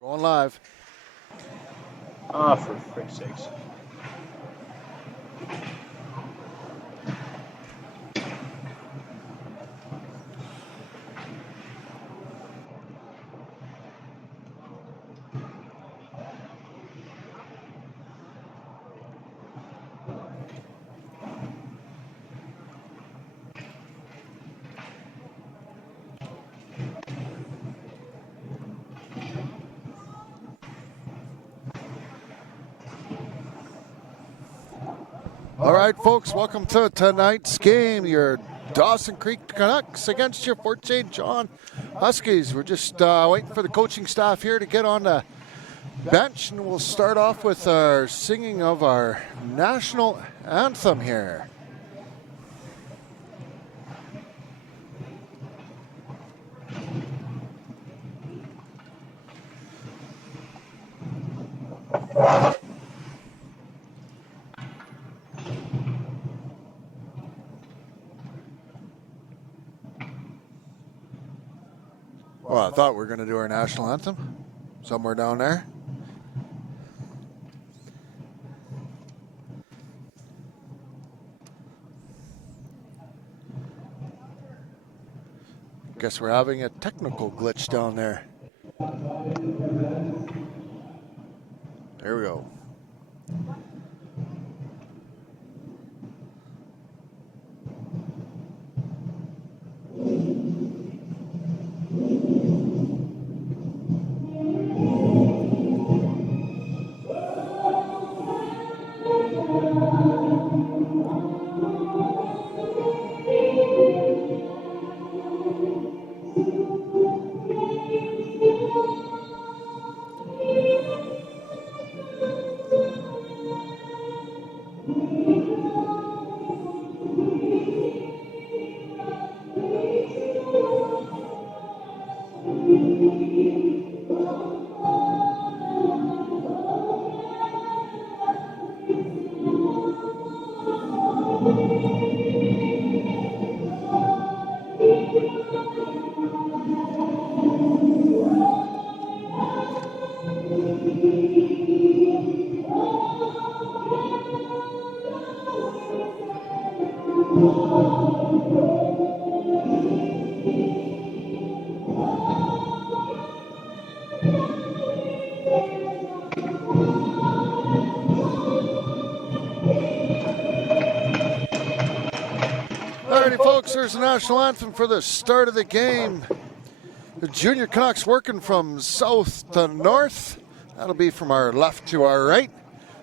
Going live. Ah, for frick's sakes. All right, folks, welcome to tonight's game. Your Dawson Creek Canucks against your Fort St. John Huskies. We're just waiting for the coaching staff here to get on the bench, and we'll start off with our singing of our national anthem here. Well, I thought we were going to do our national anthem somewhere down there. Guess we're having a technical glitch down there. There we go. Alrighty, folks, there's the national anthem for the start of the game. The Junior Canucks working from south to north. That'll be from our left to our right.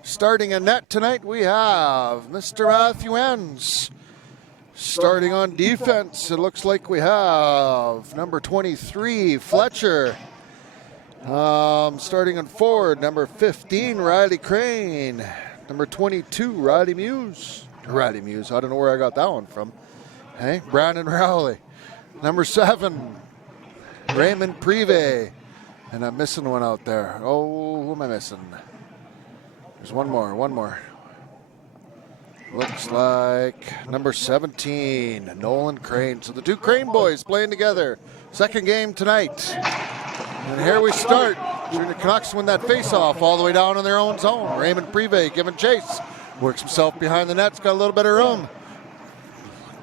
Starting in net tonight, we have Mr. Matthew Enns. Starting on defense, it looks like we have number 23, Fletcher. Starting on forward, number 15, Riley Crane. Number 22, Riley Muse. Riley Muse, I don't know where I got that one from. Hey, Brandon Rowley. Number 7, Raymond Prive. And I'm missing one out there. Oh, who am I missing? There's one more. Looks like number 17, Nolan Crane. So the two Crane boys playing together. Second game tonight. And here we start. Junior Canucks win that face-off all the way down in their own zone. Raymond Prive giving chase. Works himself behind the net. Got a little bit of room.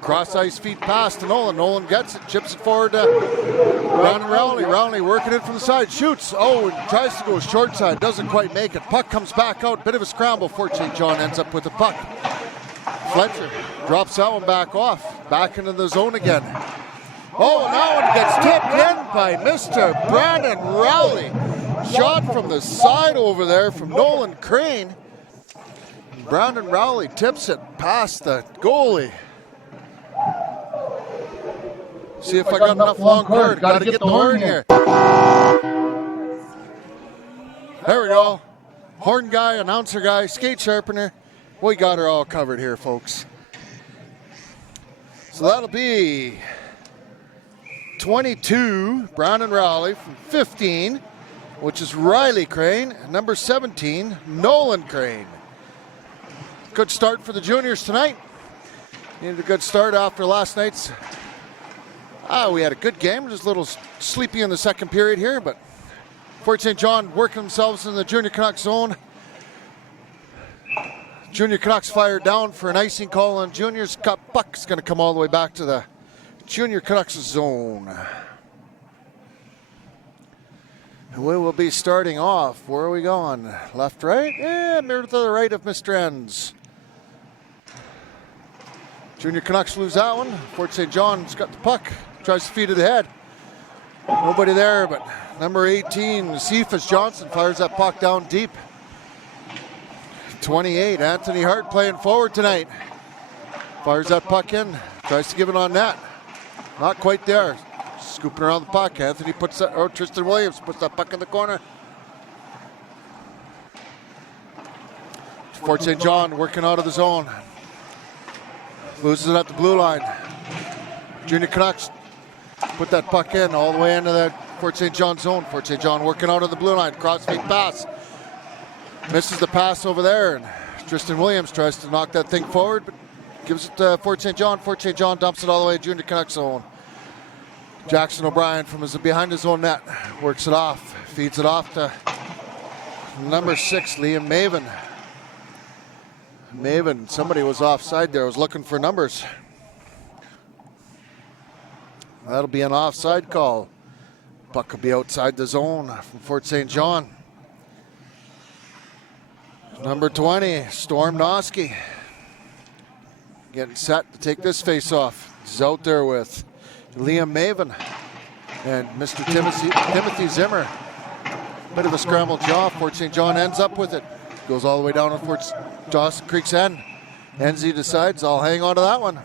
Cross ice feed pass to Nolan. Nolan gets it, chips it forward to Brandon Rowley. Rowley working it from the side, shoots. Oh, and tries to go short side, doesn't quite make it. Puck comes back out, bit of a scramble. Fort St. John ends up with the puck. Fletcher drops that one back off, back into the zone again. Oh, and that one gets tipped in by Mr. Brandon Rowley. Shot from the side over there from Nolan Crane. Brandon Rowley tips it past the goalie. See if I got enough long cord. Got to get the horn here. There we go. Horn guy, announcer guy, skate sharpener. We got her all covered here, folks. So that'll be 22, Brandon Rowley from 15, which is Riley Crane. Number 17, Nolan Crane. Good start for the juniors tonight. Needed a good start after last night's. We had a good game. Just a little sleepy in the second period here, but Fort St. John working themselves in the Junior Canucks zone. Junior Canucks fired down for an icing call on Juniors. Puck's going to come all the way back to the Junior Canucks zone. And we will be starting off. Where are we going? Left, right? And near to the right of Mr. Ends. Junior Canucks lose that one. Fort St. John's got the puck. Tries to feed it ahead. Nobody there, but number 18, Cephas Johnson, fires that puck down deep. 28, Anthony Hart playing forward tonight. Fires that puck in, tries to give it on net. Not quite there. Scooping around the puck. Anthony puts that, or Tristan Williams puts that puck in the corner. Fort St. John working out of the zone. Loses it at the blue line. Junior Canucks put that puck in all the way into the Fort St. John zone. Fort St. John working out of the blue line. Crossfeed pass. Misses the pass over there, and Tristan Williams tries to knock that thing forward, but gives it to Fort St. John. Fort St. John dumps it all the way to Junior Canucks zone. Jackson O'Brien from behind his own net works it off, feeds it off to number 6, Liam Maven. Maven, somebody was offside there, was looking for numbers. That'll be an offside call. Puck will be outside the zone from Fort St. John. Number 20, Storm Noski, getting set to take this face-off. He's out there with Liam Maven and Mr. Timothy Zimmer. Bit of a scrambled jaw. Fort St. John ends up with it. Goes all the way down to Fort Dawson Creek's end. Enzi decides, I'll hang on to that one.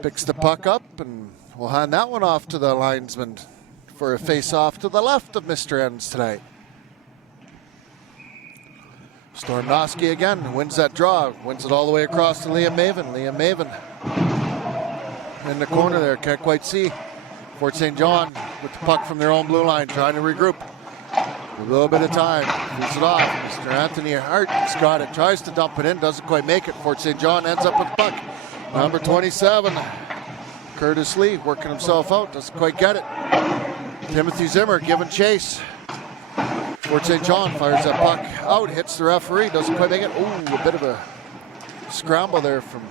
Picks the puck up, and we'll hand that one off to the linesman for a face-off to the left of Mr. Ends tonight. Stormnoski again wins that draw, wins it all the way across to Liam Maven. Liam Maven in the corner there, can't quite see. Fort St. John with the puck from their own blue line, trying to regroup. A little bit of time, feeds it off. Mr. Anthony Hart's got it, tries to dump it in, doesn't quite make it. Fort St. John ends up with the puck. Number 27, Curtis Lee working himself out, doesn't quite get it. Timothy Zimmer giving chase. Fort St. John fires that puck out, hits the referee, doesn't quite make it. Ooh, a bit of a scramble there from,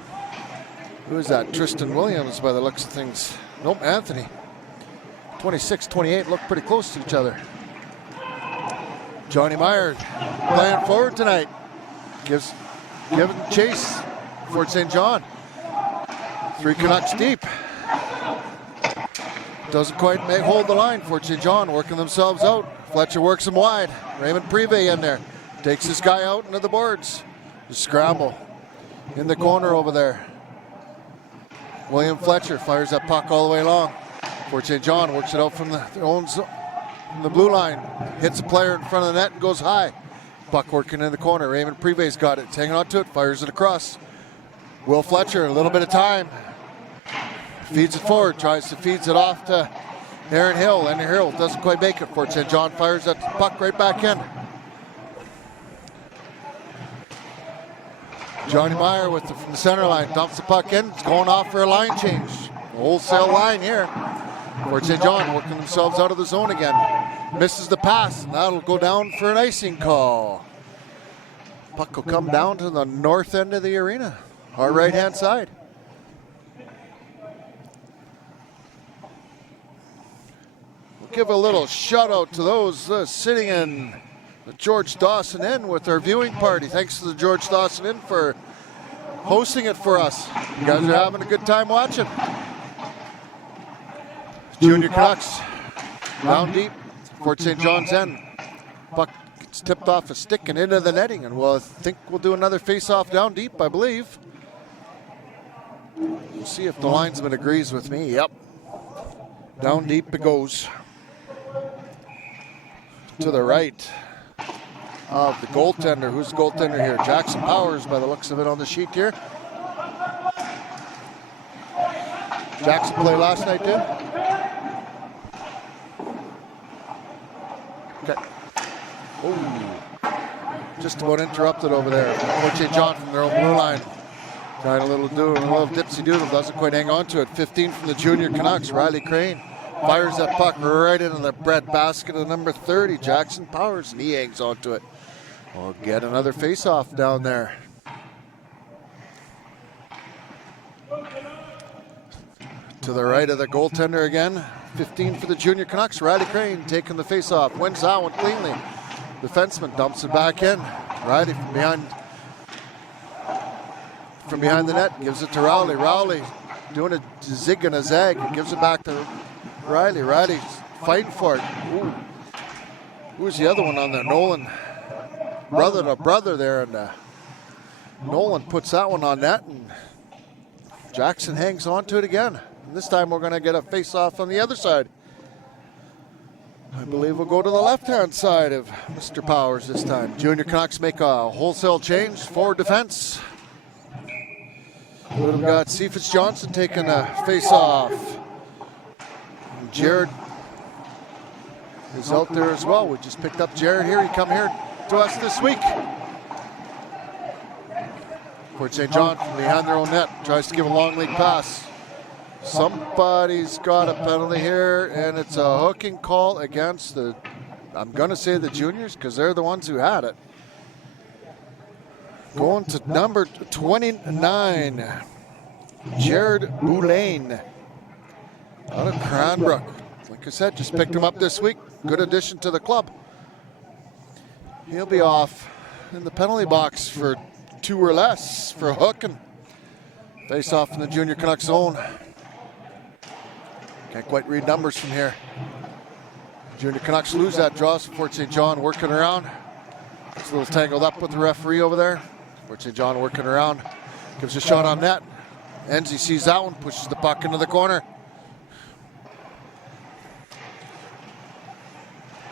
who is that? Tristan Williams by the looks of things. Nope, Anthony. 26, 28 look pretty close to each other. Johnny Meyer playing forward tonight. Giving chase. Fort St. John. 3 Canucks deep. Doesn't quite hold the line. Fort St. John working themselves out. Fletcher works him wide. Raymond Prive in there. Takes this guy out into the boards. The scramble in the corner over there. William Fletcher fires that puck all the way along. Fort St. John works it out from the blue line. Hits a player in front of the net and goes high. Puck working in the corner. Raymond Prive's got it. It's hanging on to it. Fires it across. Will Fletcher, a little bit of time. Feeds it forward. Tries to feeds it off to Aaron Hill. Aaron Hill doesn't quite make it. Fort St. John fires that puck right back in. Johnny Meyer from the center line dumps the puck in. It's going off for a line change. Wholesale line here. Fort St. John working themselves out of the zone again. Misses the pass, and that'll go down for an icing call. Puck will come down to the north end of the arena, our right-hand side. We'll give a little shout-out to those sitting in the George Dawson Inn with our viewing party. Thanks to the George Dawson Inn for hosting it for us. You guys are having a good time watching. Junior Canucks down deep. Fort St. John's end. Puck gets tipped off a stick and into the netting, and I think we'll do another face-off down deep, I believe. We'll see if the linesman agrees with me. Yep. Down deep it goes. To the right of the goaltender. Who's the goaltender here? Jackson Powers by the looks of it on the sheet here. Jackson played last night too? Okay. Oh, just about interrupted over there. Fort St. John from their own blue line. Trying a little dipsy doodle, doesn't quite hang on to it. 15 from the Junior Canucks. Riley Crane fires that puck right into the breadbasket of number 30, Jackson Powers, and he hangs onto it. We'll get another face-off down there. To the right of the goaltender again. 15 for the Junior Canucks. Riley Crane taking the face-off. Wins that one cleanly. Defenseman dumps it back in. Riley from behind the net. Gives it to Rowley. Rowley doing a zig and a zag. And gives it back to Riley. Riley's fighting for it. Ooh. Who's the other one on there? Nolan. Brother to brother there. And Nolan puts that one on net. And Jackson hangs on to it again. And this time we're going to get a face-off on the other side. I believe we'll go to the left-hand side of Mr. Powers this time. Junior Canucks make a wholesale change. Forward defense. We've got Cephas Johnson taking a face-off. Jared is out there as well. We just picked up Jared here. He come here to us this week. Port St. John from behind their own net tries to give a long league pass. Somebody's got a penalty here, and it's a hooking call against the, I'm going to say the juniors, because they're the ones who had it. Going to number 29, Jared Boulain out of Cranbrook. Like I said, just picked him up this week. Good addition to the club. He'll be off in the penalty box for 2 or less for hooking. Face off in the Junior Canucks zone. Can't quite read numbers from here. Junior Canucks lose that draw, so Fort St. John working around. It's a little tangled up with the referee over there. Fort St. John working around. Gives a shot on net. Enzi sees that one, pushes the puck into the corner.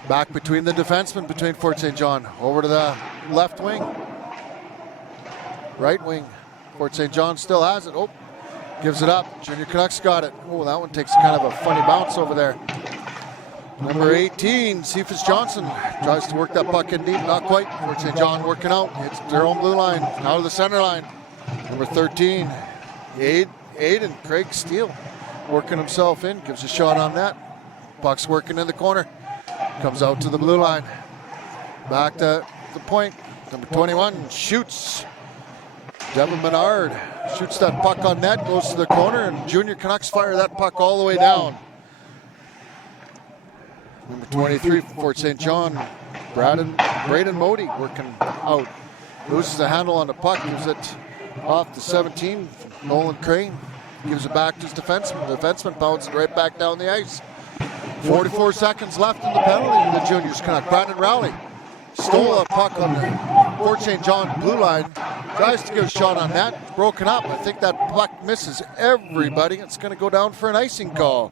Back between the defensemen, between Fort St. John. Over to the left wing. Right wing. Fort St. John still has it. Oh, gives it up. Junior Canucks got it. Oh, that one takes kind of a funny bounce over there. Number 18, Cephas Johnson tries to work that puck in deep. Not quite. Fort St. John working out. It's their own blue line. Out of the center line. Number 13, Aiden Craig Steele working himself in. Gives a shot on that. Puck's working in the corner. Comes out to the blue line. Back to the point. Number 21 shoots. Devin Menard shoots that puck on net, goes to the corner, and Junior Canucks fire that puck all the way down. Number 23 for Fort St. John, Braden Modi working out. Loses the handle on the puck, gives it off the 17, Nolan Crane. Gives it back to his defenseman. The defenseman pounds it right back down the ice. 44 seconds left in the penalty for the Juniors Canuck. Brandon Rowley stole a puck on the Fort St. John blue line. Tries to give a shot on that. Broken up. I think that puck misses everybody. It's going to go down for an icing call.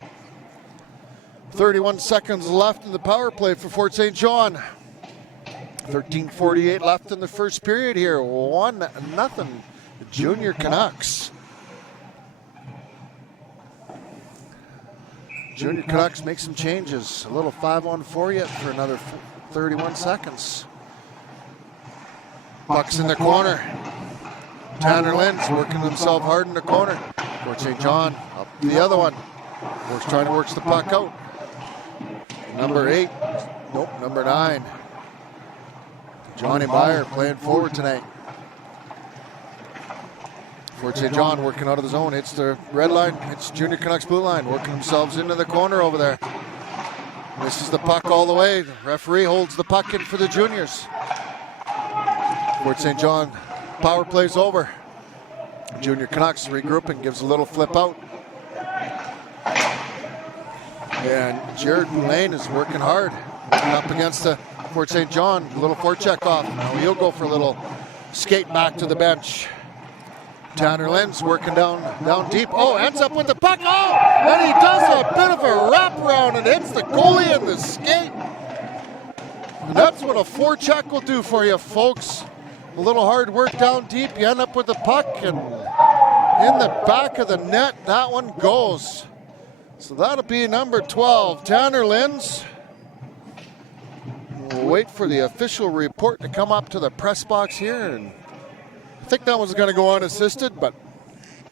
31 seconds left in the power play for Fort St. John. 13:48 left in the first period here. 1-0. Junior Canucks. Junior Canucks make some changes. A little 5-on-4 yet for another 31 seconds. Puck's in the corner. Tanner Lynn's working himself hard in the corner. Fort St. John up the other one. We're trying to work the puck out. Number 8. Nope, number 9. Johnny Meyer playing forward tonight. Fort St. John working out of the zone. It's the red line. It's Junior Canucks blue line. Working themselves into the corner over there. Misses the puck all the way. The referee holds the puck in for the juniors. Fort St. John power plays over. Junior Canucks regrouping, gives a little flip out. And Jared Boulain is working hard. Working up against the Fort St. John. A little forecheck off. Now he'll go for a little skate back to the bench. Tanner Lynn's working down deep. Oh, ends up with the puck. Oh, and he does a bit of a wraparound and hits the goalie in the skate. And that's what a forecheck will do for you, folks. A little hard work down deep. You end up with the puck, and in the back of the net, that one goes. So that'll be number 12, Tanner Lynn's. We'll wait for the official report to come up to the press box here, and I think that one's going to go unassisted, but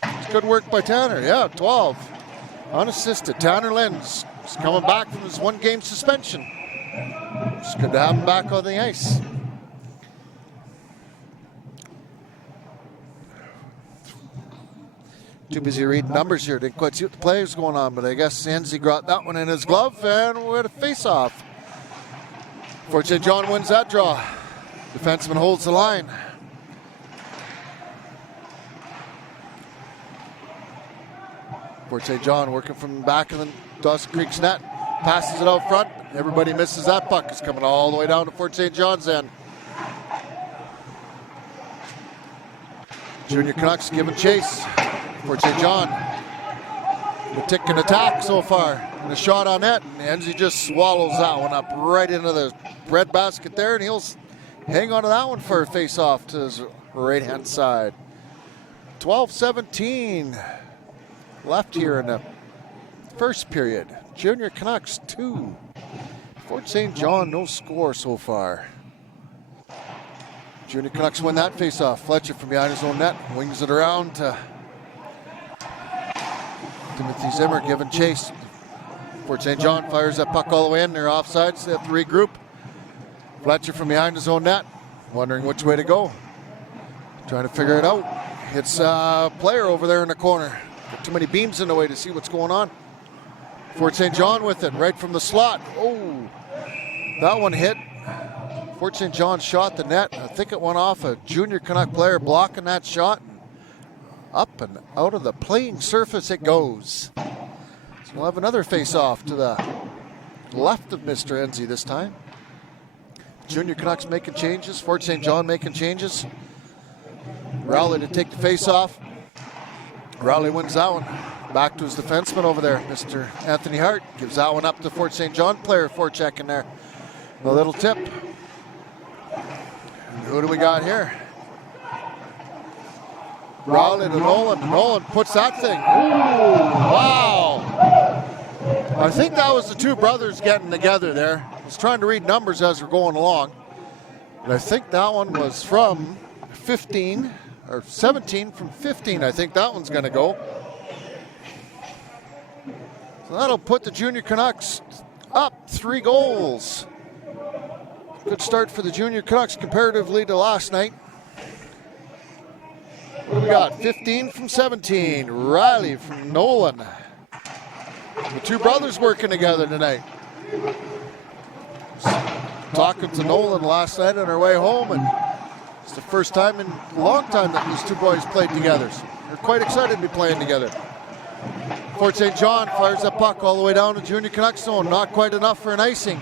it's good work by Tanner. Yeah, 12. Unassisted. Tanner Lynn's He's coming back from his 1-game suspension. It's good to have him back on the ice. Too busy reading numbers here. Didn't quite see what the play was going on, but I guess Enzi got that one in his glove, and we had a face-off. Fort St. John wins that draw. Defenseman holds the line. Fort St. John working from the back of the Dawson Creek's net. Passes it out front. Everybody misses that puck. It's coming all the way down to Fort St. John's end. Junior Canucks giving chase. Fort St. John. The tick and attack so far. And a shot on net. And Enzi just swallows that one up right into the bread basket there. And he'll hang on to that one for a face-off to his right-hand side. 12-17 left here in the first period. Junior Canucks 2. Fort St. John no score so far. Junior Canucks win that face-off. Fletcher from behind his own net wings it around to Timothy Zimmer giving chase. Fort St. John fires that puck all the way in. They're offsides. They have to regroup. Fletcher from behind his own net, wondering which way to go. Trying to figure it out. It's a player over there in the corner. Got too many beams in the way to see what's going on. Fort St. John with it, right from the slot. Oh, that one hit. Fort St. John shot the net. I think it went off a Junior Canuck player blocking that shot. Up and out of the playing surface it goes. So we'll have another face-off to the left of Mr. Enzi this time. Junior Canucks making changes. Fort St. John making changes. Rowley to take the face-off. Rowley wins that one. Back to his defenseman over there, Mr. Anthony Hart. Gives that one up to Fort St. John player, forecheck in there. A little tip. And who do we got here? Rowley to Nolan. Nolan puts that thing. Ooh, wow. I think that was the two brothers getting together there. I was trying to read numbers as we're going along. But I think that one was from 15, or 17 from 15. I think that one's going to go. So that'll put the Junior Canucks up 3 goals. Good start for the Junior Canucks comparatively to last night. What do we got? 15 from 17. Riley from Nolan. The two brothers working together tonight. Talking to Nolan last night on our way home, and it's the first time in a long time that these two boys played together. So they're quite excited to be playing together. Fort St. John fires that puck all the way down to Junior Canucks zone. Not quite enough for an icing.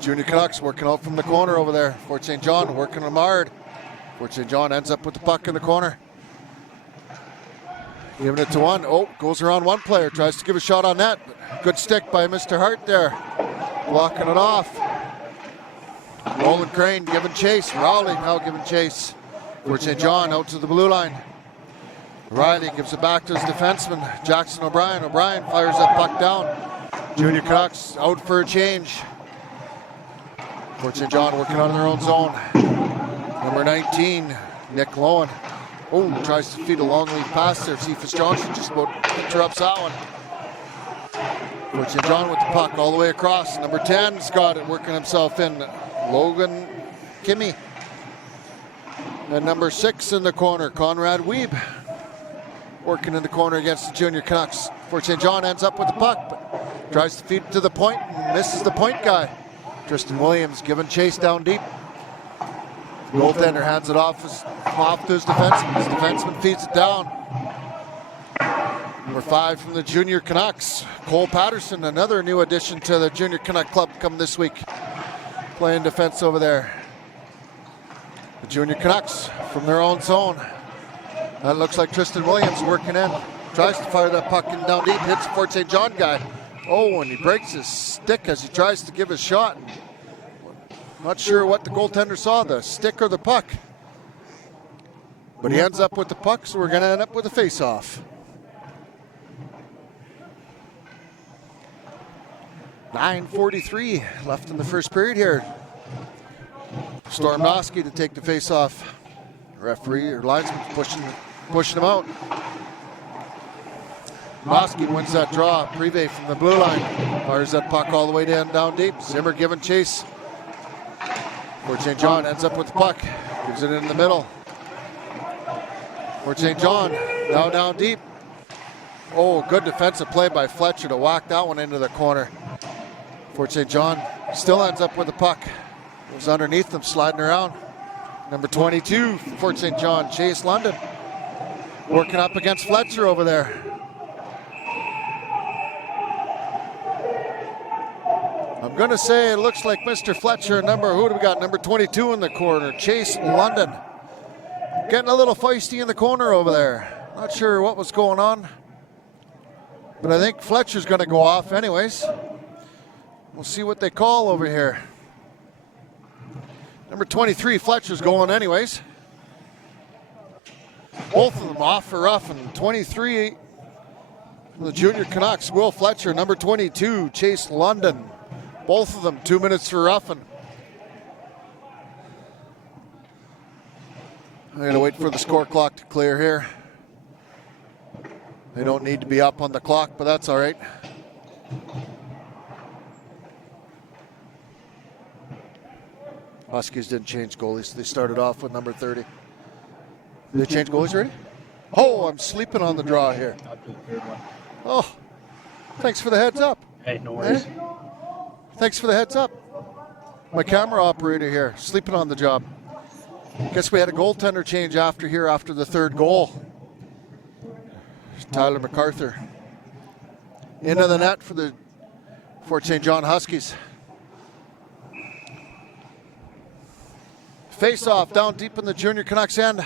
Junior Canucks working out from the corner over there. Fort St. John working them hard. Fort St. John ends up with the puck in the corner. Giving it to one. Oh, goes around one player. Tries to give a shot on net. Good stick by Mr. Hart there. Blocking it off. Roland Crane giving chase. Rowley now giving chase. Fort St. John out to the blue line. Riley gives it back to his defenseman, Jackson O'Brien. O'Brien fires that puck down. Junior Canucks out for a change. Fort St. John working on their own zone. Number 19, Nick Lowen. Oh, tries to feed a long lead pass there. Cephas Johnson just about interrupts that one. Fort St. John with the puck all the way across. Number 10's got it, working himself in. Logan Kimmy. And number 6 in the corner, Conrad Weeb. Working in the corner against the Junior Canucks. Fort St. John ends up with the puck, but tries to feed it to the point and misses the point guy. Tristan Williams giving chase down deep. The goaltender hands it off to his defenseman. His defenseman feeds it down. Number 5 from the Junior Canucks, Cole Patterson, another new addition to the Junior Canuck Club come this week. Playing defense over there. The Junior Canucks from their own zone. That looks like Tristan Williams working in. Tries to fire that puck in down deep, hits the Fort St. John guy. Oh, and he breaks his stick as he tries to give his shot. Not sure what the goaltender saw, the stick or the puck. But he ends up with the puck, so we're going to end up with a face-off. 9:43 left in the first period here. Stormnoski to take the face-off. Referee or linesman pushing him out. Hosky wins that draw. Privé from the blue line fires that puck all the way down deep. Zimmer giving chase. Fort St. John ends up with the puck. Gives it in the middle. Fort St. John now down deep. Oh, good defensive play by Fletcher to whack that one into the corner. Fort St. John still ends up with the puck. It was underneath them, sliding around. Number 22, Fort St. John, Chase London, working up against Fletcher over there. I'm going to say it looks like Mr. Fletcher, who do we got? Number 22 in the corner, Chase London. Getting a little feisty in the corner over there. Not sure what was going on, but I think Fletcher's going to go off anyways. We'll see what they call over here. Number 23, Fletcher's going anyways. Both of them off for rough, and 23, the junior Canucks, Will Fletcher. Number 22, Chase London. Both of them 2 minutes for roughing. I'm going to wait for the score clock to clear here. They don't need to be up on the clock, but that's all right. Huskies didn't change goalies. They started off with number 30. Did they change goalies already? Oh, I'm sleeping on the draw here. After the third one. Oh, thanks for the heads up. Hey, no worries. Hey? Thanks for the heads up. My camera operator here, sleeping on the job. Guess we had a goaltender change after the third goal. Tyler MacArthur into the net for the Fort St. John Huskies. Face off down deep in the junior Canucks end.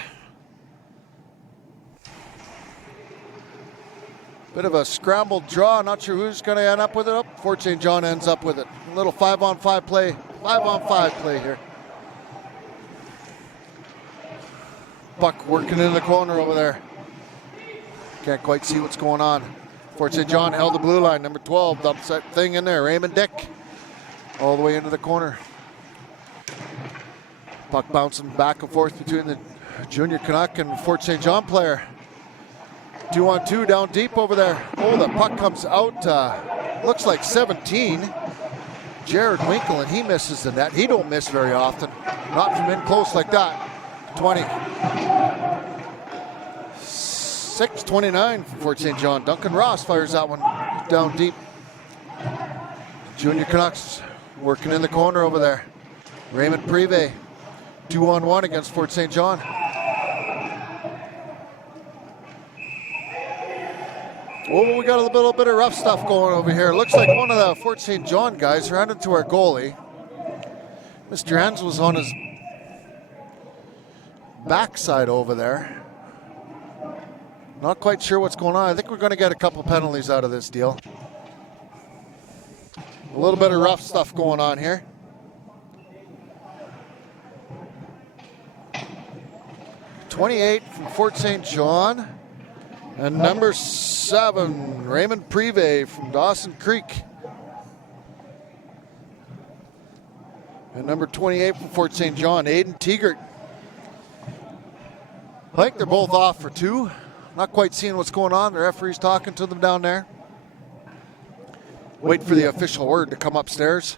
Bit of a scrambled draw. Not sure who's going to end up with it. Oh, Fort St. John ends up with it. A little 5-on-5 play. 5-on-5 play here. Puck working in the corner over there. Can't quite see what's going on. Fort St. John held the blue line. Number 12, the upset thing in there. Raymond Dick all the way into the corner. Puck bouncing back and forth between the junior Canuck and Fort St. John player. 2-on-2 down deep over there. Oh, the puck comes out. Looks like 17. Jared Winkle, and he misses the net. He don't miss very often. Not from in close like that. 20. 6:29 for Fort St. John. Duncan Ross fires that one down deep. Junior Canucks working in the corner over there. Raymond Privé, 2-on-1 against Fort St. John. Oh, we got a little bit of rough stuff going over here. Looks like one of the Fort St. John guys ran into our goalie. Mr. Hans was on his backside over there. Not quite sure what's going on. I think we're going to get a couple penalties out of this deal. A little bit of rough stuff going on here. '28 from Fort St. John. And number 7, Raymond Privé from Dawson Creek. And number 28 from Fort St. John, Aiden Tegert. I think they're both off for 2. Not quite seeing what's going on. The referee's talking to them down there. Wait for the official word to come upstairs.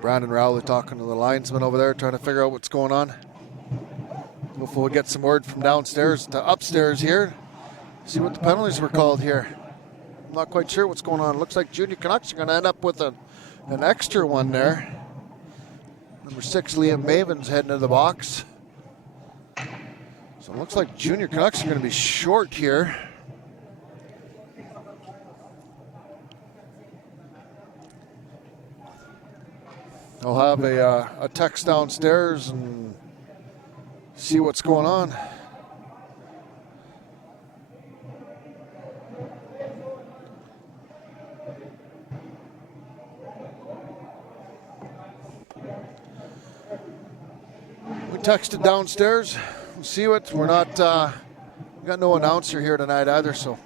Brandon Rowley talking to the linesman over there, trying to figure out what's going on. Hopefully we'll get some word from downstairs to upstairs here. See what the penalties were called here. I'm not quite sure what's going on. Looks like Junior Canucks are going to end up with an extra one there. Number 6, Liam Maven's heading to the box. So it looks like Junior Canucks are going to be short here. I'll have a text downstairs and see what's going on. We texted downstairs. We'll see what we're not. We got no announcer here tonight either, so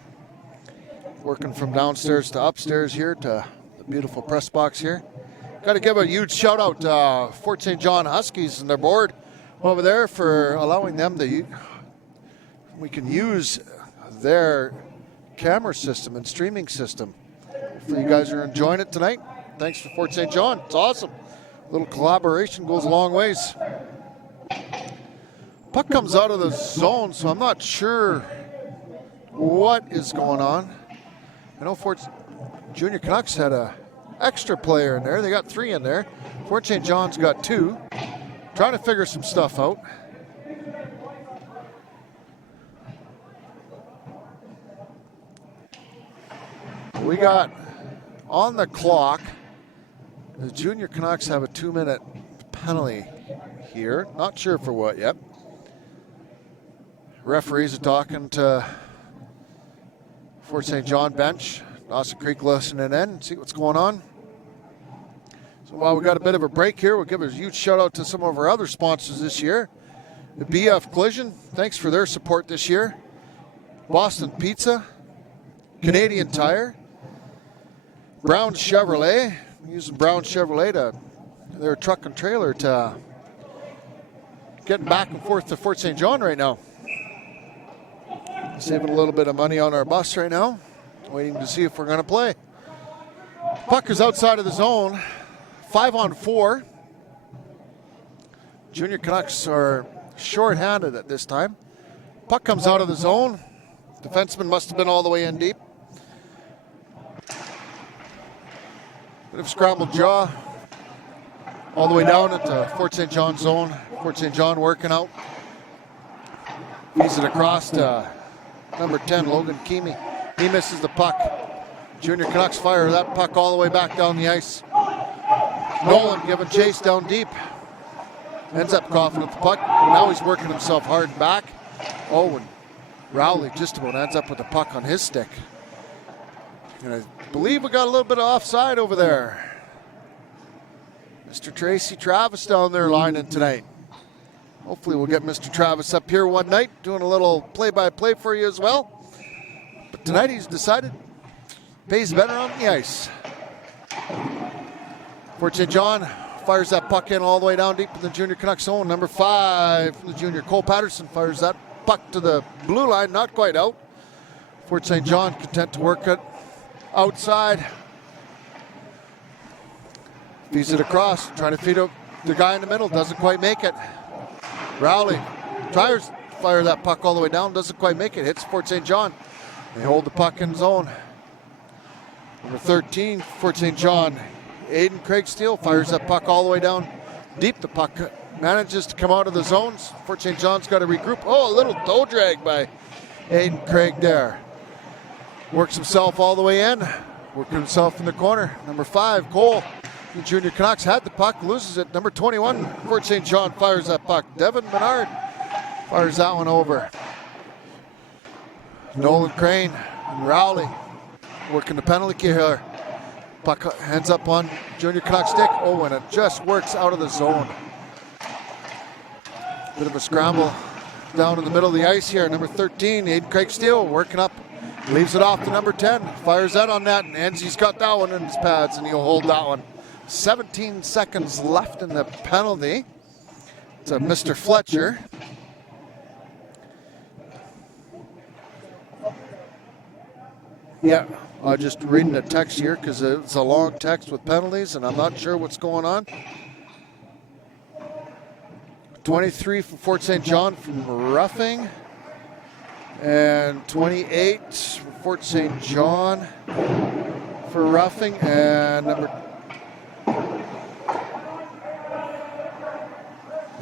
working from downstairs to upstairs here to the beautiful press box here. Got to give a huge shout out to Fort St. John Huskies and their board over there for allowing them to. We can use their camera system and streaming system. Hopefully you guys are enjoying it tonight. Thanks for Fort St. John. It's awesome. A little collaboration goes a long ways. Puck comes out of the zone, so I'm not sure what is going on. I know Fort Junior Canucks had a extra player in there. They got 3 in there. Fort St. John's got 2. Trying to figure some stuff out. We got on the clock, the Junior Canucks have a 2-minute penalty here. Not sure for what yet. Referees are talking to Fort St. John bench. Dawson Creek listening in, see what's going on. So while we got a bit of a break here, we'll give a huge shout out to some of our other sponsors this year. The BF Collision, thanks for their support this year. Boston Pizza, Canadian Tire, Brown Chevrolet, using Brown Chevrolet to their truck and trailer to getting back and forth to Fort St. John right now. Saving a little bit of money on our bus right now. Waiting to see if we're going to play. Puck is outside of the zone. 5-on-4. Junior Canucks are short-handed at this time. Puck comes out of the zone. Defenseman must have been all the way in deep. Bit of scrambled jaw. All the way down into Fort St. John zone. Fort St. John working out. Feeds it across to number 10, Logan Keamy. He misses the puck. Junior Canucks fire that puck all the way back down the ice. Nolan giving chase down deep. Ends up coughing at the puck. Now he's working himself hard back. Oh, and Rowley just about ends up with the puck on his stick. And I believe we got a little bit of offside over there. Mr. Tracy Travis down there lining tonight. Hopefully we'll get Mr. Travis up here one night doing a little play-by-play for you as well. But tonight he's decided pays better on the ice. Fort St. John fires that puck in all the way down deep in the Junior Canucks zone. Number 5, the junior Cole Patterson fires that puck to the blue line, not quite out. Fort St. John content to work it outside. Feeds it across, trying to feed up the guy in the middle, doesn't quite make it. Rowley tries to fire that puck all the way down, doesn't quite make it, hits Fort St. John. They hold the puck in zone. Number 13, Fort St. John, Aiden Craig Steele fires that puck all the way down deep. The puck manages to come out of the zones. Fort St. John's got to regroup. Oh, a little toe drag by Aiden Craig there. Works himself all the way in, working himself in the corner. Number 5, Cole. The Junior Canucks had the puck, loses it. Number 21, Fort St. John fires that puck. Devin Menard fires that one over. Nolan Crane and Rowley working the penalty kill here. Puck ends up on Junior Canucks stick. Oh, and it just works out of the zone. Bit of a scramble down in the middle of the ice here. Number 13, Aiden Craig Steele working up. Leaves it off to number 10. Fires that on net, and Enzi's got that one in his pads, and he'll hold that one. 17 seconds left in the penalty. It's a Mr. Fletcher. Yeah, I'm just reading the text here because it's a long text with penalties, and I'm not sure what's going on. 23 for Fort St. John from roughing, and 28 for Fort St. John for roughing, and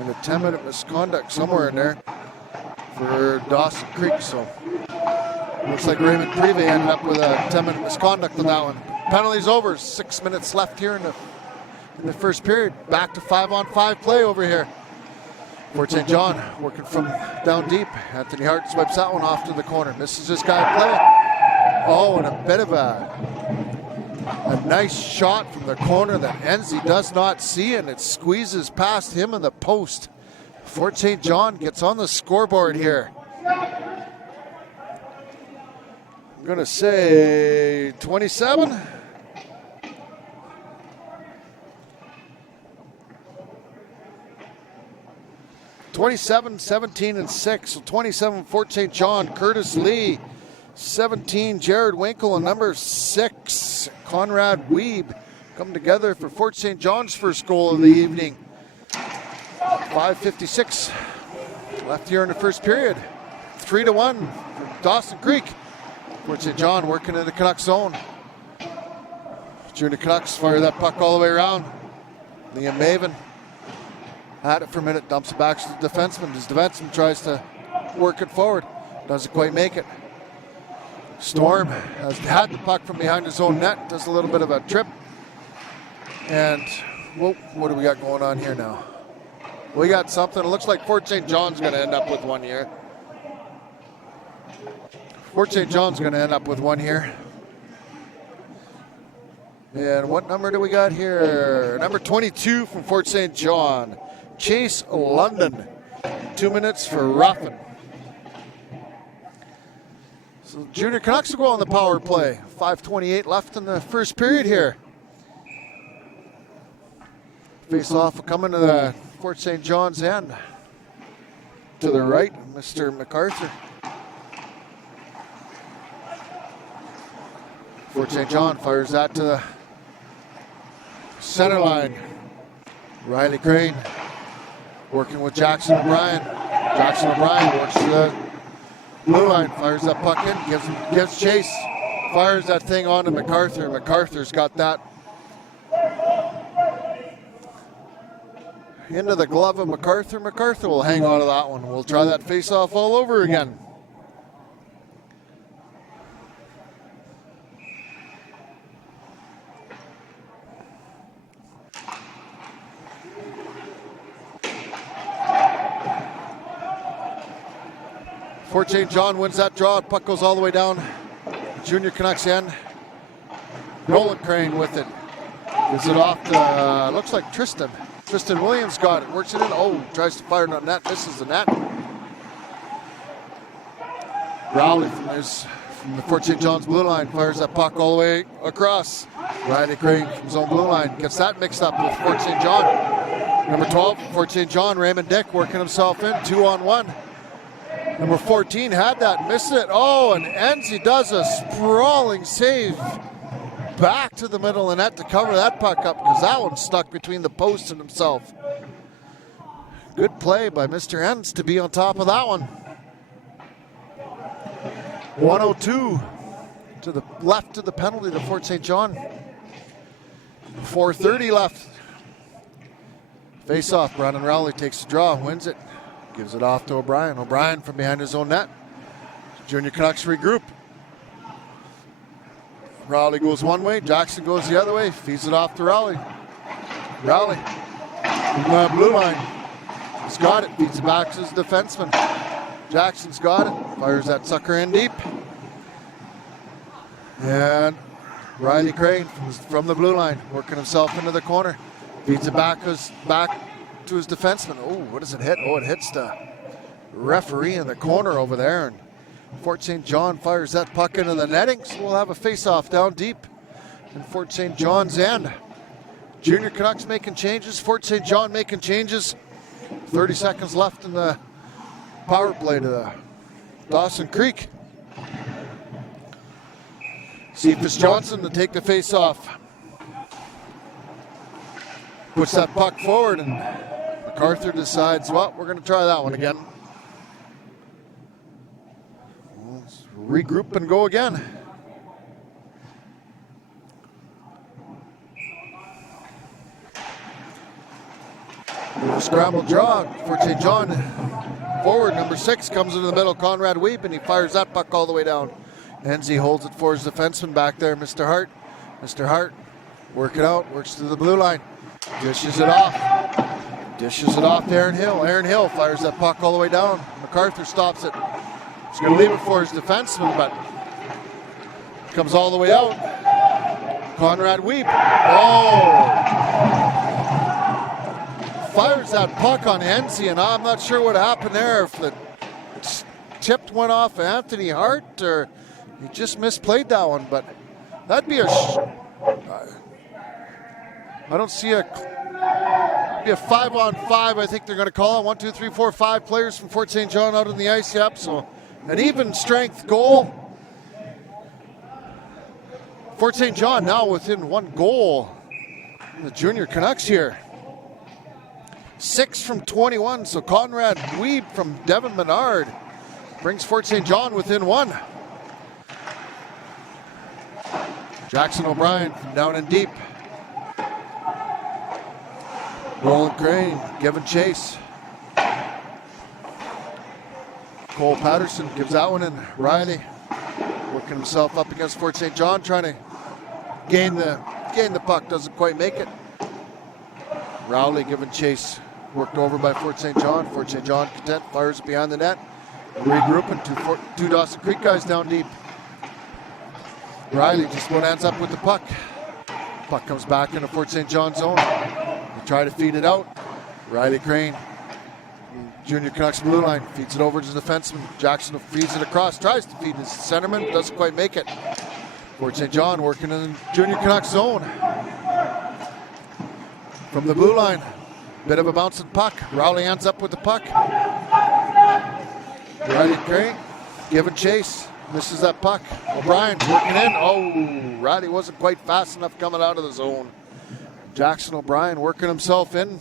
a 10-minute misconduct somewhere in there for Dawson Creek. So looks like Raymond Prive ended up with a 10-minute misconduct on that one. Penalty's over. 6 minutes left here in the first period. Back to 5-on-5 play over here. Fort St. John working from down deep. Anthony Hart swipes that one off to the corner. Misses this guy play. Oh, and a bit of a nice shot from the corner that Enzi does not see, and it squeezes past him in the post. Fort St. John gets on the scoreboard here. I'm going to say 27. 27, 17, and 6. So 27, Fort St. John, Curtis Lee. 17, Jared Winkle, and number 6, Conrad Weeb, come together for Fort St. John's first goal of the evening. 5:56 left here in the first period. 3-1 for Dawson Creek. Fort St. John working in the Canucks zone. Junior Canucks fire that puck all the way around. Liam Maven had it for a minute, dumps it back to the defenseman. His defenseman tries to work it forward, doesn't quite make it. Storm has had the puck from behind his own net, does a little bit of a trip. And whoa, what do we got going on here now? We got something. It looks like Fort St. John's going to end up with one here. Fort St. John's going to end up with one here. And what number do we got here? Number 22 from Fort St. John, Chase London. 2 minutes for Ruffin. So Junior Canucks will go on the power play. 5:28 left in the first period here. Face off coming to the Fort St. John's end. To the right, Mr. MacArthur. Fort St. John fires that to the center line. Riley Crane working with Jackson O'Brien. Jackson O'Brien works to the blue line, fires that puck in, gives chase, fires that thing on to MacArthur. MacArthur's got that into the glove of MacArthur. MacArthur will hang on to that one. We'll try that face-off all over again. Fort St. John wins that draw. Puck goes all the way down Junior Canucks end. Nolan Crane with it. Gives it off to, looks like Tristan. Tristan Williams got it. Works it in. Oh, tries to fire it on net. Misses the net. Rowley from the Fort St. John's blue line fires that puck all the way across. Riley Crane from his own blue line gets that mixed up with Fort St. John. Number 12, Fort St. John, Raymond Dick working himself in. 2-on-1. Number 14 had that, missed it. Oh, and Enzi does a sprawling save back to the middle of the net to cover that puck up because that one stuck between the post and himself. Good play by Mr. Enz to be on top of that one. 102 to the left of the penalty to Fort St. John. 4:30 left. Face off, Brandon Rowley takes the draw, wins it. Gives it off to O'Brien. O'Brien from behind his own net. Junior Canucks regroup. Rowley goes one way, Jackson goes the other way, feeds it off to Rowley. Rowley from the blue line. He's got it, feeds it back to his defenseman. Jackson's got it, fires that sucker in deep. And Riley Crane from the blue line, working himself into the corner. Feeds it back to his defenseman. Oh, what does it hit? Oh, it hits the referee in the corner over there. And Fort St. John fires that puck into the netting, so we'll have a face-off down deep in Fort St. John's end. Junior Canucks making changes, Fort St. John making changes. 30 seconds left in the power play to the Dawson Creek. Cephas Johnson to take the face-off. Puts that puck forward and MacArthur decides, well, we're going to try that one again. Let's regroup and go again. Scramble draw. Fort St. John forward, number 6 comes into the middle, Conrad Weeb, and he fires that puck all the way down. Enzi holds it for his defenseman back there, Mr. Hart. Mr. Hart, work it out, works to the blue line. Dishes it off. Dishes it off to Aaron Hill. Aaron Hill fires that puck all the way down. MacArthur stops it. He's going to leave it for his defenseman, but it comes all the way out. Conrad Weeb. Oh! Fires that puck on Enzi, and I'm not sure what happened there. If the tip went off Anthony Hart or he just misplayed that one, but that'd be a... I don't see a be a 5-on-5, I think they're going to call it. 1, 2, 3, 4, 5 players from Fort St. John out on the ice. Yep, so an even strength goal. Fort St. John now within 1 goal. The Junior Canucks here. 6 from 21, so Conrad Dweeb from Devin Menard brings Fort St. John within 1. Jackson O'Brien from down and deep. Nolan Crane giving chase. Cole Patterson gives that one in. Riley working himself up against Fort St. John, trying to gain the puck, doesn't quite make it. Rowley giving chase, worked over by Fort St. John. Fort St. John content, fires it behind the net. Regrouping, two Dawson Creek guys down deep. Riley just one hands up with the puck. Puck comes back into Fort St. John zone. They try to feed it out. Riley Crane, Junior Canucks blue line, feeds it over to the defenseman. Jackson feeds it across, tries to feed his centerman, doesn't quite make it. Fort St. John working in the Junior Canucks zone. From the blue line, bit of a bouncing puck. Rowley ends up with the puck. Riley Crane giving chase, misses that puck. O'Brien working in. Oh, Riley wasn't quite fast enough coming out of the zone. Jackson O'Brien working himself in,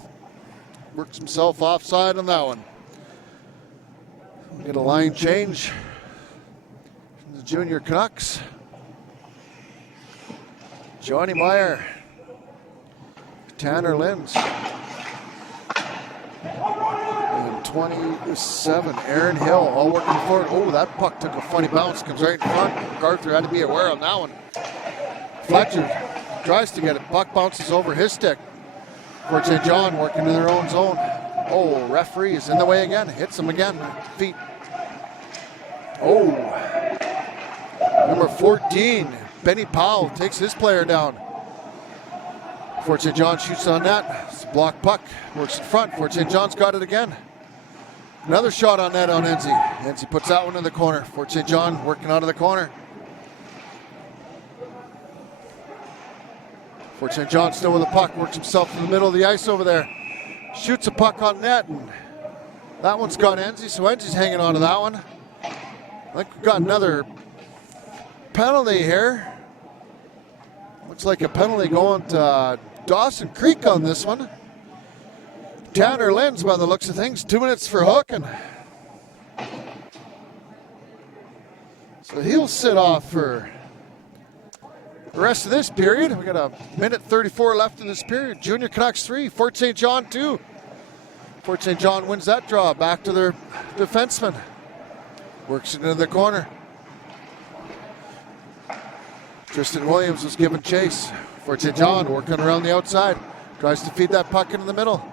works himself offside on that one. Get a line change from the Junior Canucks. Johnny Meyer, Tanner Linz, and 27, Aaron Hill, all working forward. Oh, that puck took a funny bounce, comes right in front. MacArthur had to be aware on that one. Fletcher tries to get it, puck bounces over his stick. Fort St. John working in their own zone. Oh, referee is in the way again, hits him again, feet. Oh, number 14, Benny Powell takes his player down. Fort St. John shoots on that. It's a blocked puck. Works in front. Fort St. John's got it again. Another shot on net on Enzi. Enzi puts that one in the corner. Fort St. John working out of the corner. Fort St. John still with the puck. Works himself in the middle of the ice over there. Shoots a puck on net. And that one's got Enzi. So Enzi's hanging on to that one. I think we've got another penalty here. Looks like a penalty going to Dawson Creek on this one. Tanner Linz, by the looks of things, 2 minutes for hooking. So he'll sit off for the rest of this period. We got a minute 34 left in this period. Junior Canucks 3, Fort St. John 2. Fort St. John wins that draw, back to their defenseman. Works it into the corner. Tristan Williams was given chase. Fort St. John working around the outside. Tries to feed that puck into the middle.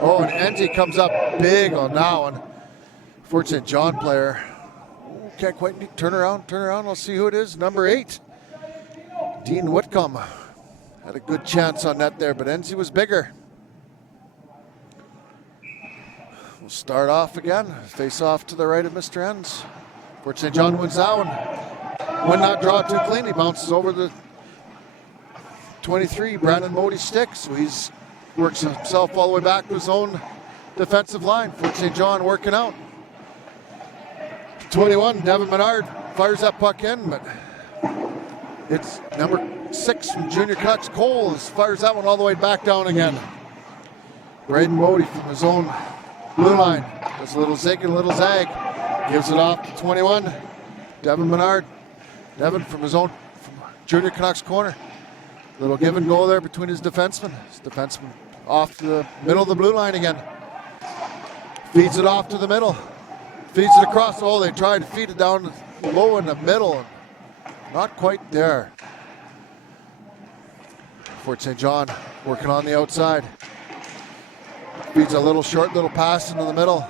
Oh, and Enzi comes up big on that one. Fort St. John player. Can't quite turn around. I'll see who it is. Number 8. Dean Whitcomb. Had a good chance on that there, but Enzi was bigger. We'll start off again. Face off to the right of Mr. Enns. Fort St. John wins that one. When not draw too clean, he bounces over the 23, Brandon Mody's stick. So he's works himself all the way back to his own defensive line. Fort St. John working out. 21, Devin Menard fires that puck in, but it's number 6 from Junior Canucks. Cole fires that one all the way back down again. Braden Mody from his own blue line. Does a little zig and a little zag. Gives it off to 21. Devin Menard. Devin from his own Junior Canucks corner. Little give and go there between his defensemen. His defenseman off the middle of the blue line again. Feeds it off to the middle. Feeds it across. Oh, they tried to feed it down low in the middle. Not quite there. Fort St. John working on the outside. Feeds a little short little pass into the middle.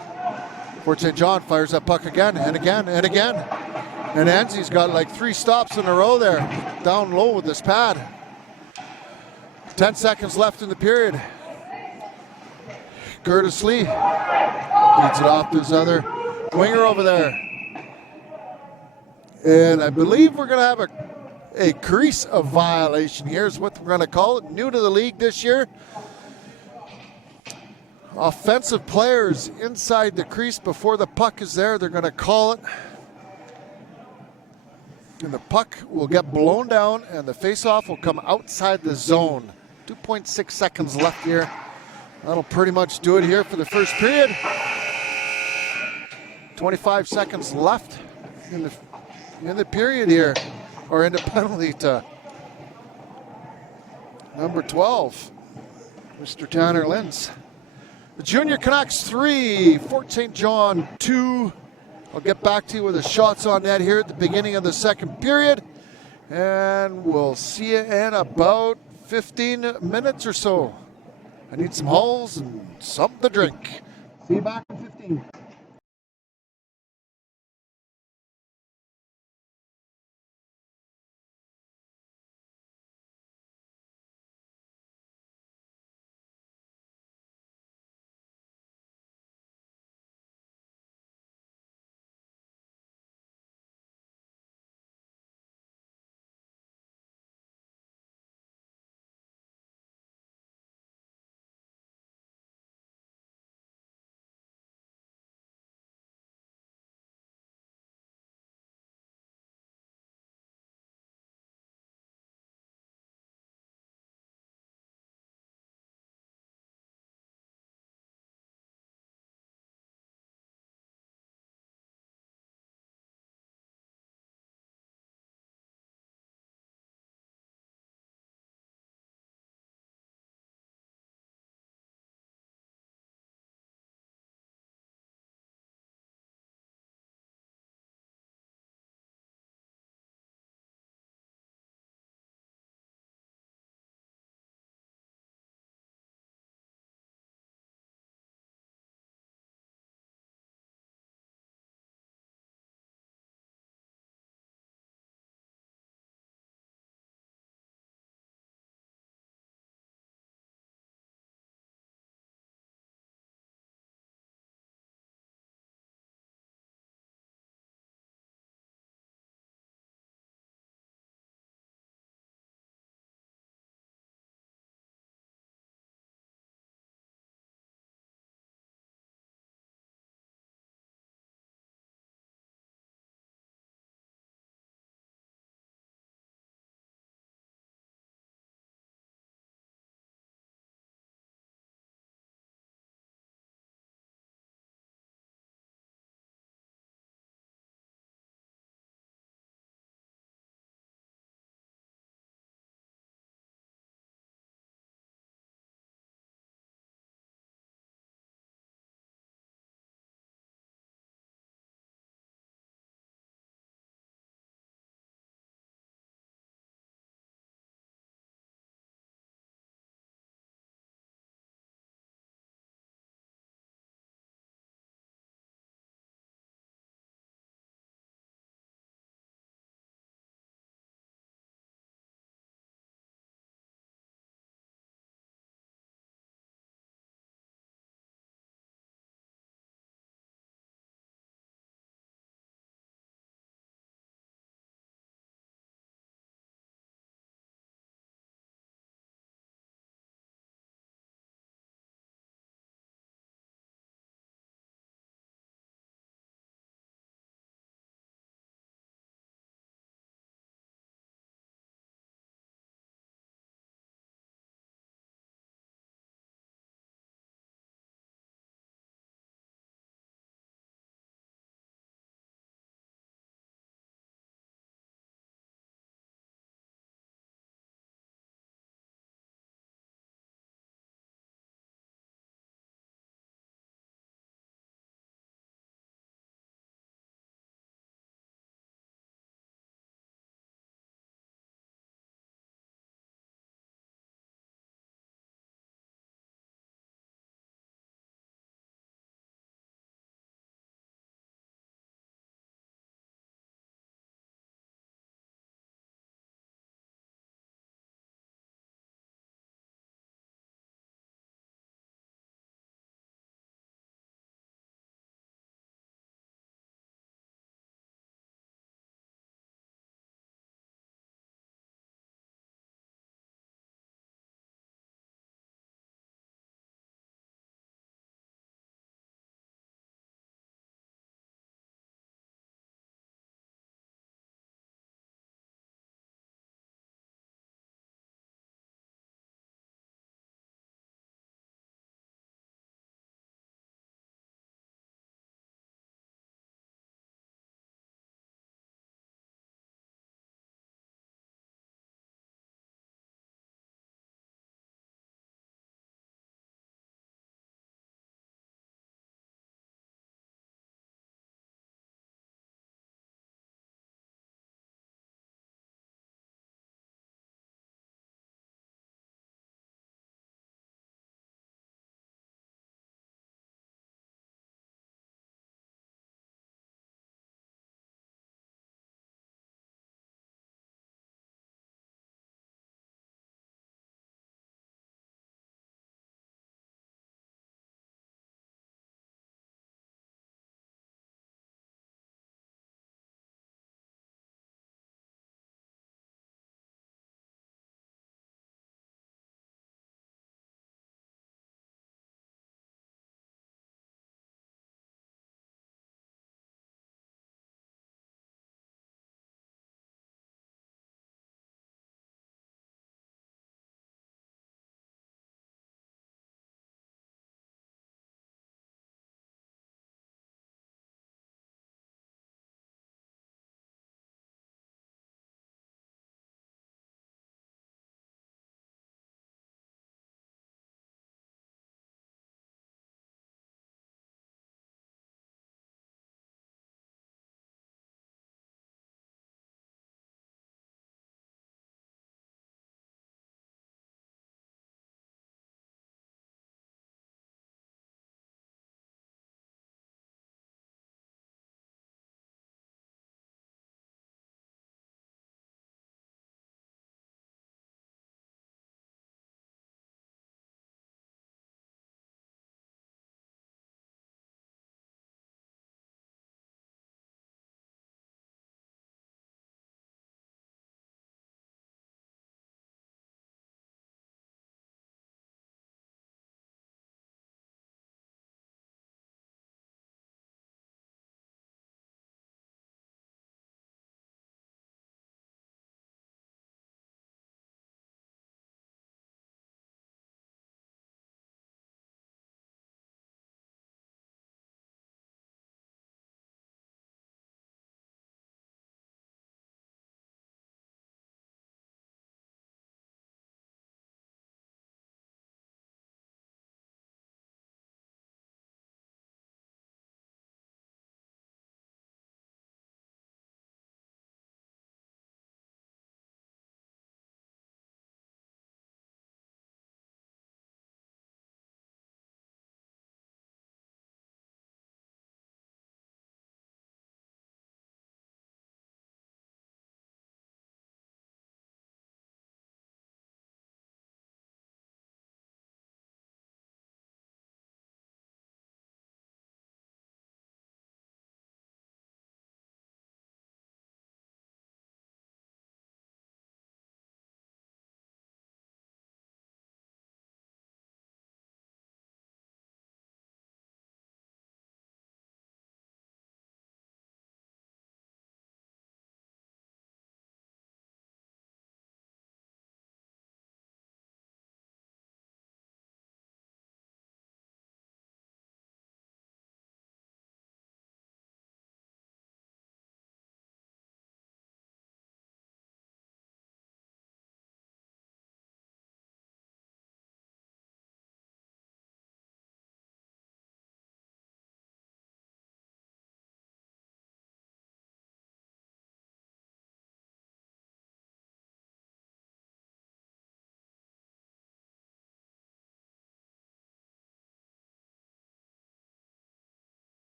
Fort St. John fires that puck again and again and again. And Enzi's got like 3 stops in a row there, down low with this pad. 10 seconds left in the period. Curtis Lee feeds it off to his other winger over there. And I believe we're going to have a crease of violation here is what we're going to call it. New to the league this year. Offensive players inside the crease before the puck is there. They're going to call it. And the puck will get blown down and the faceoff will come outside the zone. 2.6 seconds left here. That'll pretty much do it here for the first period. 25 seconds left in the period here, or in the penalty to number 12, Mr. Tanner Linz. The Junior Canucks 3, Fort St. John 2. I'll get back to you with the shots on net here at the beginning of the second period. And we'll see you in about 15 minutes or so. I need some hulls and something to drink. See you back in 15.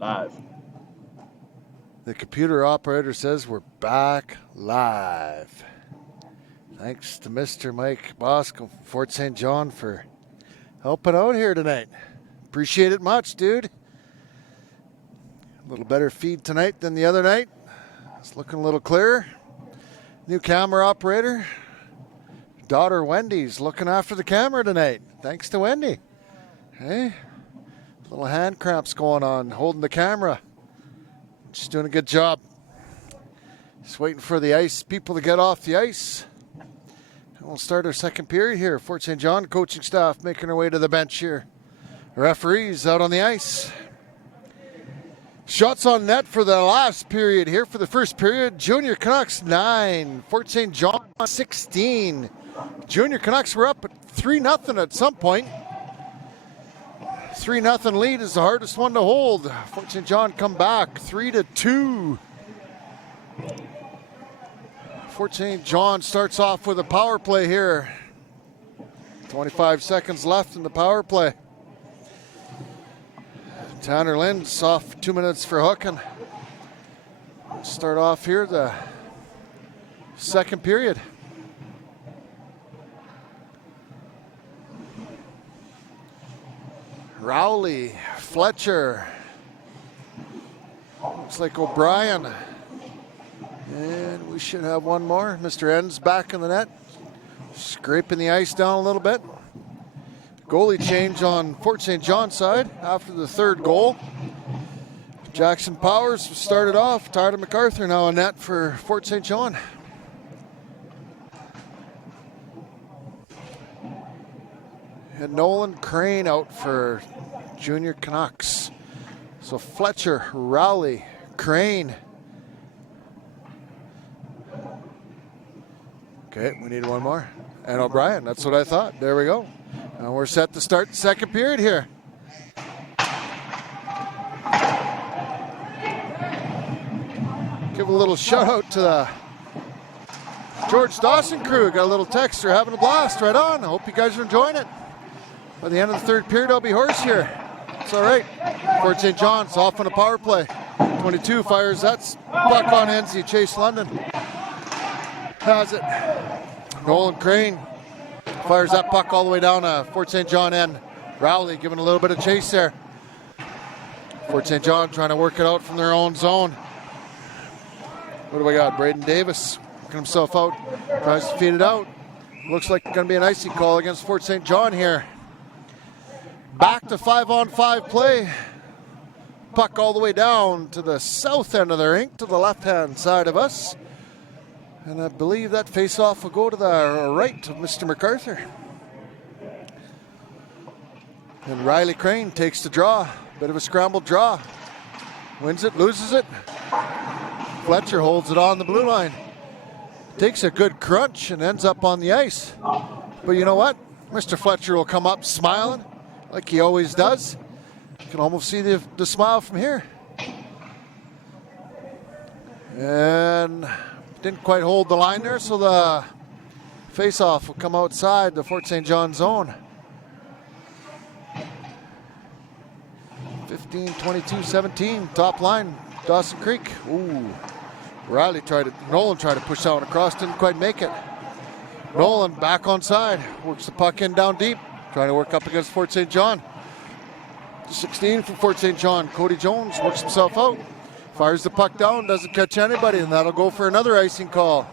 Live. The computer operator says we're back live. Thanks to Mr. Mike Bosco from Fort St. John for helping out here tonight. Appreciate it much, dude. A little better feed tonight than the other night. It's looking a little clearer. New camera operator. Daughter Wendy's looking after the camera tonight. Thanks to Wendy. Hey, little hand cramps going on holding the camera. She's doing a good job. Just waiting for the ice people to get off the ice. And we'll start our second period here. Fort St. John coaching staff making their way to the bench here. Referees out on the ice. Shots on net for the last period here. For the first period, Junior Canucks 9, Fort St. John 16. Junior Canucks were up at 3-0 at some point. 3-0 lead is the hardest one to hold. Fort St. John come back 3-2. Fort St. John starts off with a power play here. 25 seconds left in the power play. Tanner Lind's off 2 minutes for hooking. Start off here the second period. Rowley, Fletcher. Looks like O'Brien. And we should have one more. Mr. Ends back in the net. Scraping the ice down a little bit. Goalie change on Fort St. John's side after the third goal. Jackson Powers started off. Tyler MacArthur now in net for Fort St. John. And Nolan Crane out for Junior Canucks. So Fletcher, Rowley, Crane. Okay, we need one more. And O'Brien, that's what I thought. There we go. And we're set to start the second period here. Give a little shout out to the George Dawson crew. Got a little text. They're having a blast. Right on. I hope you guys are enjoying it. By the end of the third period, I'll be hoarse here. It's all right. Fort St. John's off on a power play. 22 fires that puck on Enzi. Chase London has it. Nolan Crane fires that puck all the way down to Fort St. John end. Rowley giving a little bit of chase there. Fort St. John trying to work it out from their own zone. What do we got? Braden Davis working himself out. Tries to feed it out. Looks like it's going to be an icy call against Fort St. John here. Back to 5-on-5 play. Puck all the way down to the south end of the rink, to the left-hand side of us. And I believe that face-off will go to the right of Mr. MacArthur. And Riley Crane takes the draw. Bit of a scrambled draw. Wins it, loses it. Fletcher holds it on the blue line. Takes a good crunch and ends up on the ice. But you know what? Mr. Fletcher will come up smiling, like he always does. You can almost see the smile from here. And didn't quite hold the line there, so the face-off will come outside the Fort St. John zone. 15, 22, 17, top line, Dawson Creek. Ooh, Nolan tried to push that one across, didn't quite make it. Nolan back on side, works the puck in down deep, trying to work up against Fort St. John. 16 from Fort St. John, Cody Jones works himself out. Fires the puck down, doesn't catch anybody, and that'll go for another icing call.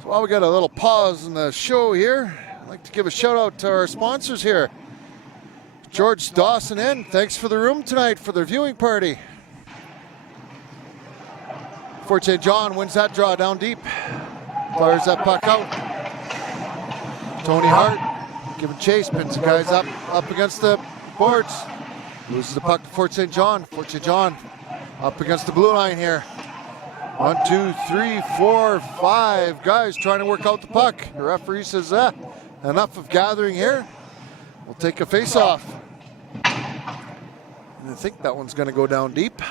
So while we got a little pause in the show here, I'd like to give a shout out to our sponsors here. George Dawson Inn, thanks for the room tonight for their viewing party. Fort St. John wins that draw down deep. Fires that puck out. Tony Hart giving chase, pins the guys up against the boards. Loses the puck to Fort St. John. Fort St. John up against the blue line here. 1, 2, 3, 4, 5 guys trying to work out the puck. The referee says, enough of gathering here. We'll take a face-off. And I think that one's going to go down deep.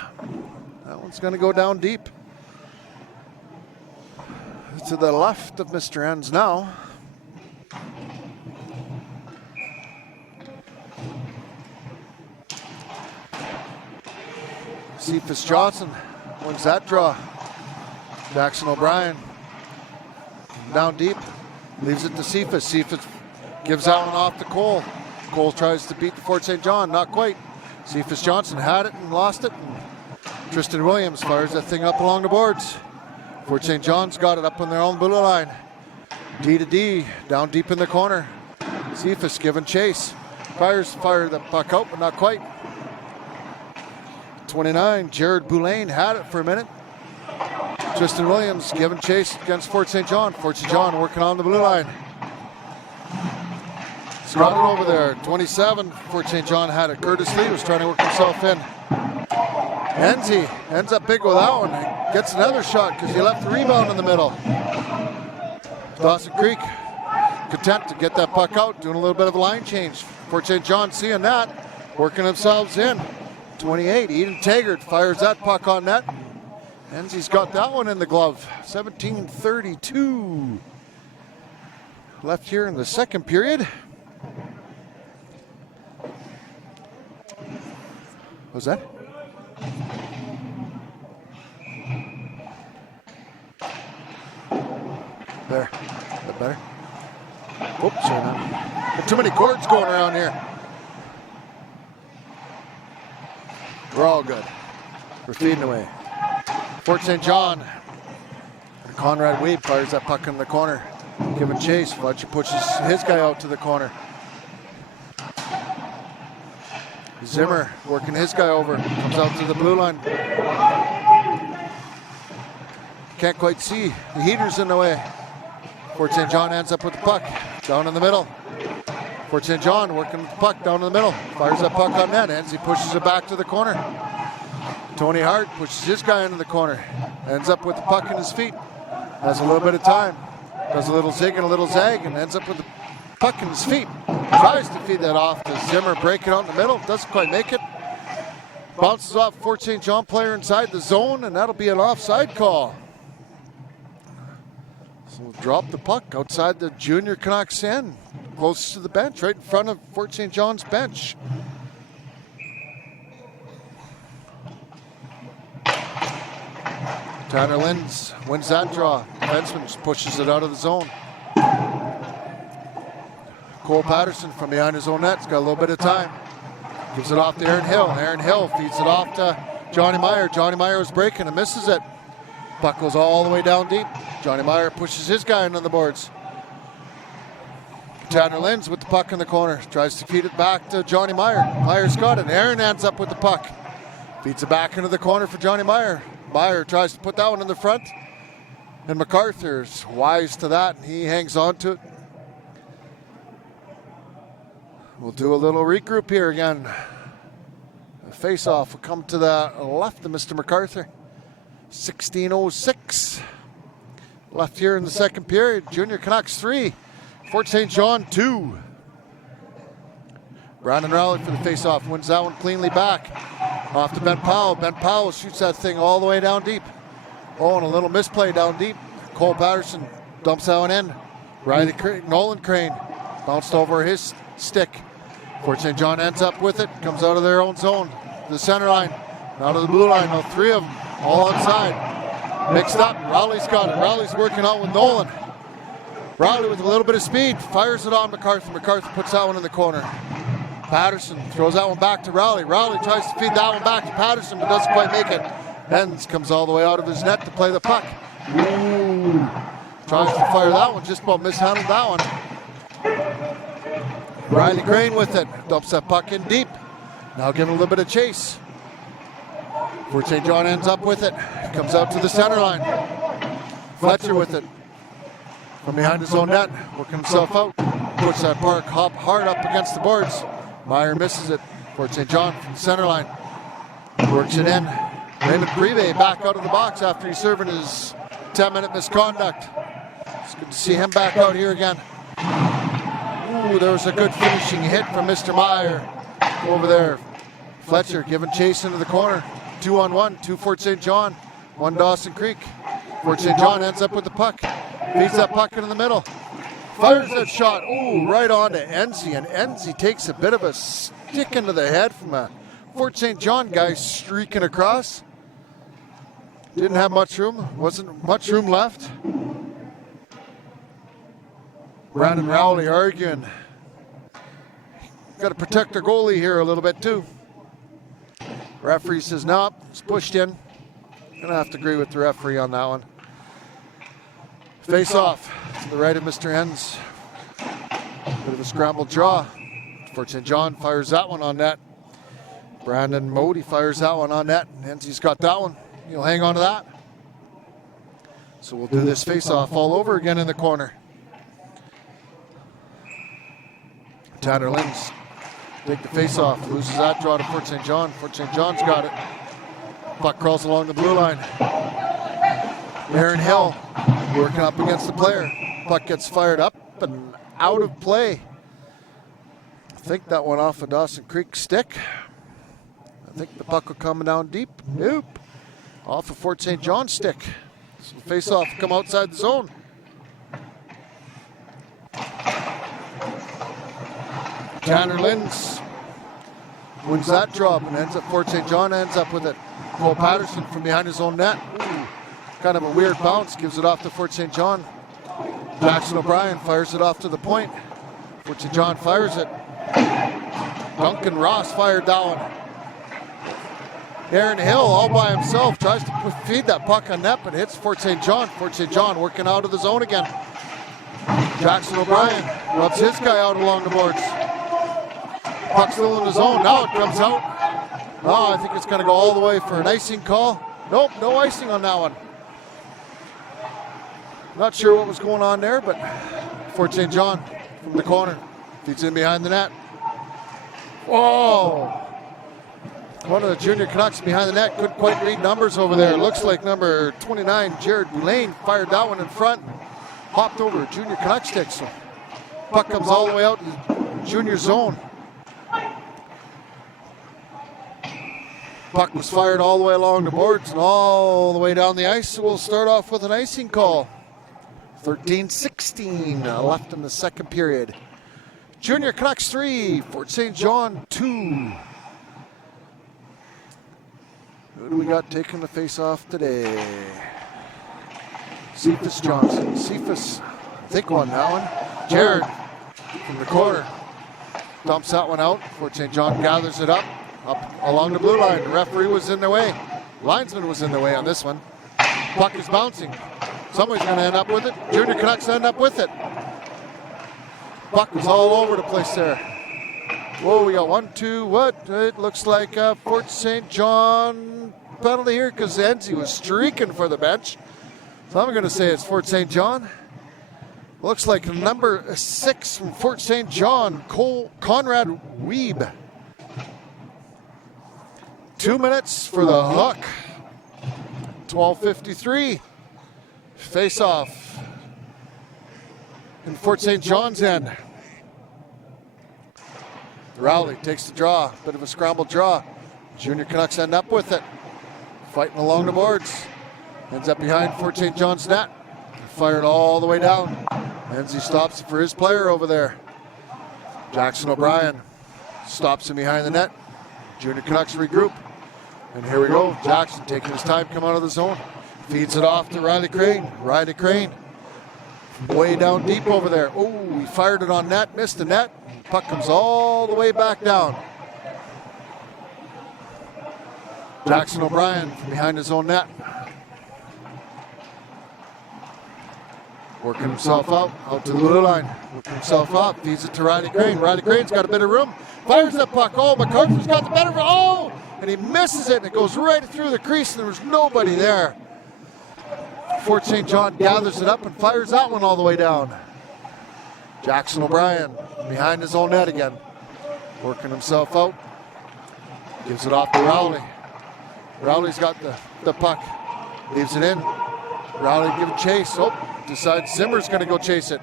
That one's going to go down deep. To the left of Mr. Enns now. Cephas Johnson wins that draw. Jackson O'Brien down deep, leaves it to Cephas. Cephas gives that one off to Cole. Cole tries to beat Fort St. John, not quite. Cephas Johnson had it and lost it. And Tristan Williams fires that thing up along the boards. Fort St. John's got it up on their own blue line. D to D, down deep in the corner. Cephas giving chase. Fire the puck out, but not quite. 29, Jared Boulain had it for a minute. Tristan Williams giving chase against Fort St. John. Fort St. John working on the blue line. Got it over there. 27, Fort St. John had it. Curtis Lee was trying to work himself in. Enzi ends up big with that one. Gets another shot because he left the rebound in the middle. Dawson Creek content to get that puck out, doing a little bit of a line change. Fort St. John seeing that, working themselves in. 28, Eden Taggart fires that puck on net. Enzi's got that one in the glove. 17:32 left here in the second period. What's that? There. Is that better? Oops, sorry, man. Too many cords going around here. We're all good. We're feeding away. Fort St. John. Conrad Weeb fires that puck in the corner. Giving chase. Fletcher pushes his guy out to the corner. Zimmer working his guy over. Comes out to the blue line. Can't quite see. The heater's in the way. Fort St. John ends up with the puck. Down in the middle. Fort St. John working with the puck down in the middle. Fires that puck on net. Enzi pushes it back to the corner. Tony Hart pushes his guy into the corner. Ends up with the puck in his feet. Has a little bit of time. Does a little zig and a little zag and ends up with the puck in his feet. Tries to feed that off to Zimmer. Break it out in the middle. Doesn't quite make it. Bounces off Fort St. John player inside the zone, and that'll be an offside call. So we'll drop the puck outside the junior Canucks end. Close to the bench, right in front of Fort St. John's bench. Tanner Linds wins that draw. Defenseman just pushes it out of the zone. Cole Patterson from behind his own net. He's got a little bit of time. Gives it off to Aaron Hill. Aaron Hill feeds it off to Johnny Meyer. Johnny Meyer was breaking and misses it. Puck goes all the way down deep. Johnny Meyer pushes his guy into the boards. Tanner Linds with the puck in the corner. Tries to feed it back to Johnny Meyer. Meyer's got it. Aaron ends up with the puck. Feeds it back into the corner for Johnny Meyer. Meyer tries to put that one in the front. And MacArthur's wise to that. And he hangs on to it. We'll do a little regroup here again. The face-off will come to the left of Mr. MacArthur. 16:06 left here in the second period. Junior Canucks 3, Fort St. John 2. Brandon Rowley for the face-off, wins that one cleanly back. Off to Ben Powell. Ben Powell shoots that thing all the way down deep. Oh, and a little misplay down deep. Cole Patterson dumps that one in. Nolan Crane bounced over his stick. Fort St. John ends up with it, comes out of their own zone. The center line, out of the blue line. Now three of them, all outside. Mixed up, Rowley's got it. Rowley's working out with Nolan. Rowley with a little bit of speed, fires it on MacArthur. MacArthur puts that one in the corner. Patterson throws that one back to Rowley. Rowley tries to feed that one back to Patterson, but doesn't quite make it. Enns comes all the way out of his net to play the puck. Ooh. Tries to fire that one, just about mishandled that one. Riley Crane with it, dumps that puck in deep. Now giving a little bit of chase. Fort St. John ends up with it, comes out to the center line. Fletcher with it, from behind his own net, working himself out. Puts that puck hard up against the boards. Meyer misses it. Fort St. John from the center line. Works it in. Raymond Prive back out of the box after he's serving his 10-minute misconduct. It's good to see him back out here again. Ooh, there was a good finishing hit from Mr. Meyer over there. Fletcher giving chase into the corner. 2-on-1, 2 Fort St. John, 1 Dawson Creek. Fort St. John ends up with the puck. Feeds that puck into the middle. Fires that shot, ooh, right on to Enzi. And Enzi takes a bit of a stick into the head from a Fort St. John guy streaking across. Didn't have much room. Wasn't much room left. Brandon Rowley arguing. Got to protect our goalie here a little bit too. Referee says no, it's pushed in. Gonna have to agree with the referee on that one. Face off to the right of Mr. Enns. Bit of a scrambled draw. Fort St. John fires that one on net. Brandon Modi fires that one on net. Enzie's got that one. He'll hang on to that. So we'll do this face off all over again in the corner. Tanner Linds take the face off, loses that draw to Fort St. John. Fort St. John's got it. Puck crawls along the blue line. Aaron Hill working up against the player. Puck gets fired up and out of play. I think that went off of Dawson Creek's stick. I think the puck will come down deep. Nope. Off of Fort St. John's stick. So the face off come outside the zone. Tanner Linds wins that draw and ends up Fort St. John ends up with it. Cole Patterson from behind his own net. Ooh, kind of a weird bounce, gives it off to Fort St. John. Jackson O'Brien fires it off to the point. Fort St. John fires it. Duncan Ross fired that one. Aaron Hill all by himself tries to feed that puck on net, but hits Fort St. John. Fort St. John working out of the zone again. Jackson O'Brien rubs his guy out along the boards. Puck still in the zone. Now it comes out. Oh, I think it's going to go all the way for an icing call. Nope, no icing on that one. Not sure what was going on there, but Fort St. John from the corner feeds in behind the net. Whoa! One of the junior Canucks behind the net couldn't quite read numbers over there. Looks like number 29, Jared Boulain, fired that one in front. Hopped over junior Canuck stick. So puck comes all the way out in the junior zone. Puck was fired all the way along the boards and all the way down the ice. So we'll start off with an icing call. 13-16 left in the second period. Junior Canucks 3, Fort St. John 2. Who do we got taking the face-off today? Cephas Johnson. Cephas, I think won that one. Jared from the corner dumps that one out. Fort St. John gathers it up along the blue line. The referee was in the way. Linesman was in the way on this one. Puck is bouncing. Somebody's going to end up with it. Junior Canucks end up with it. Puck was all over the place there. Whoa, we got 1-2. What? It looks like a Fort St. John penalty here because Enzi was streaking for the bench. So I'm going to say it's Fort St. John. Looks like number 6 from Fort St. John, Conrad Weeb. 2 minutes for the hook. 12:53. Face off in Fort St. John's end. Rowley takes the draw, bit of a scrambled draw. Junior Canucks end up with it. Fighting along the boards. Ends up behind Fort St. John's net. Fired all the way down. Enzi stops it for his player over there. Jackson O'Brien stops him behind the net. Junior Canucks regroup. And here we go. Jackson taking his time, come out of the zone. Feeds it off to Riley Crane. Riley Crane way down deep over there. Oh, he fired it on net, missed the net. Puck comes all the way back down. Jackson O'Brien from behind his own net. Working himself out to the blue line. Working himself up, feeds it to Riley Crane. Riley Crane's got a bit of room. Fires that puck. Oh, MacArthur's got the better of it. Oh! And he misses it, and it goes right through the crease, and there was nobody there. Fort St. John gathers it up and fires that one all the way down. Jackson O'Brien behind his own net again. Working himself out. Gives it off to Rowley. Rowley's got the puck. Leaves it in. Rowley give a chase. Oh, decides Zimmer's going to go chase it.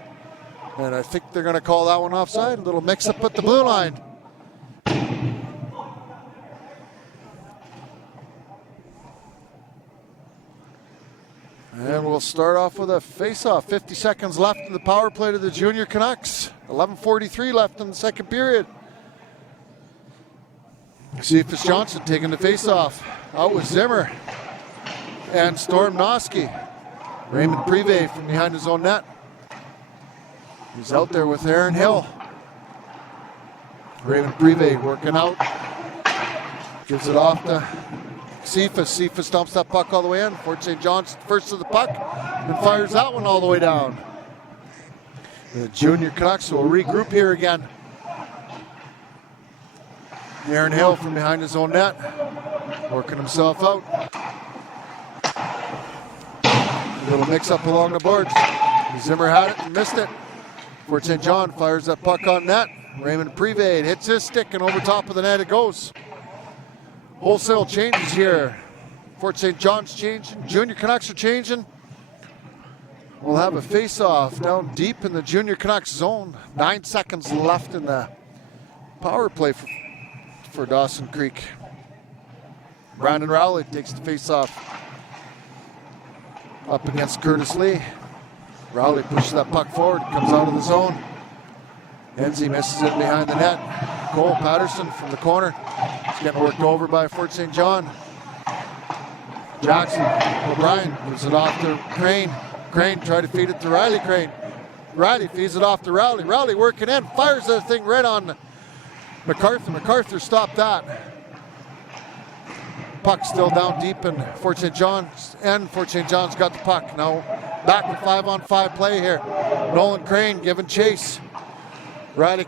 And I think they're going to call that one offside. A little mix-up at the blue line. And we'll start off with a face-off. 50 seconds left in the power play to the Junior Canucks. 11:43 left in the second period. Cephas Johnson taking the face-off. Out with Zimmer and Storm Noski. Raymond Privé from behind his own net. He's out there with Aaron Hill. Raymond Privé working out. Gives it off to Cephas. Cephas dumps that puck all the way in. Fort St. John's first to the puck and fires that one all the way down. The Junior Canucks will regroup here again. Aaron Hill from behind his own net, working himself out. A little mix-up along the boards. Zimmer had it and missed it. Fort St. John fires that puck on net. Raymond Privé hits his stick and over top of the net it goes. Wholesale changes here. Fort St. John's changing. Junior Canucks are changing. We'll have a face-off down deep in the Junior Canucks zone. 9 seconds left in the power play for Dawson Creek. Brandon Rowley takes the face-off up against Curtis Lee. Rowley pushes that puck forward, comes out of the zone. Enzi misses it behind the net. Cole Patterson from the corner. He's getting worked over by Fort St. John. Jackson O'Brien moves it off to Crane. Crane tried to feed it to Riley Crane. Riley feeds it off to Rowley. Rowley working in, fires that thing right on MacArthur. MacArthur stopped that. Puck still down deep in Fort St. John's, and Fort St. John's got the puck. Now back to 5-on-5 play here. Nolan Crane giving chase. Riley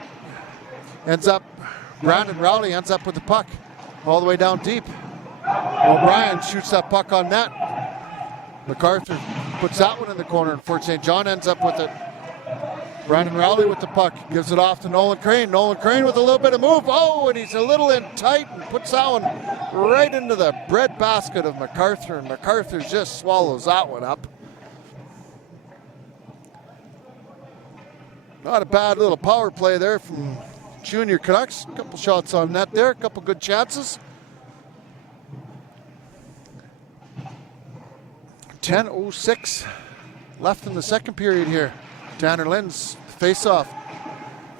ends up, Brandon Rowley ends up with the puck all the way down deep. O'Brien shoots that puck on net. MacArthur puts that one in the corner and Fort St. John ends up with it. Brandon Rowley with the puck, gives it off to Nolan Crane. Nolan Crane with a little bit of move. Oh, and he's a little in tight and puts that one right into the bread basket of MacArthur, and MacArthur just swallows that one up. Not a bad little power play there from Junior Canucks. A couple shots on net there, a couple good chances. 10:06 left in the second period here. Tanner Lynn's face-off.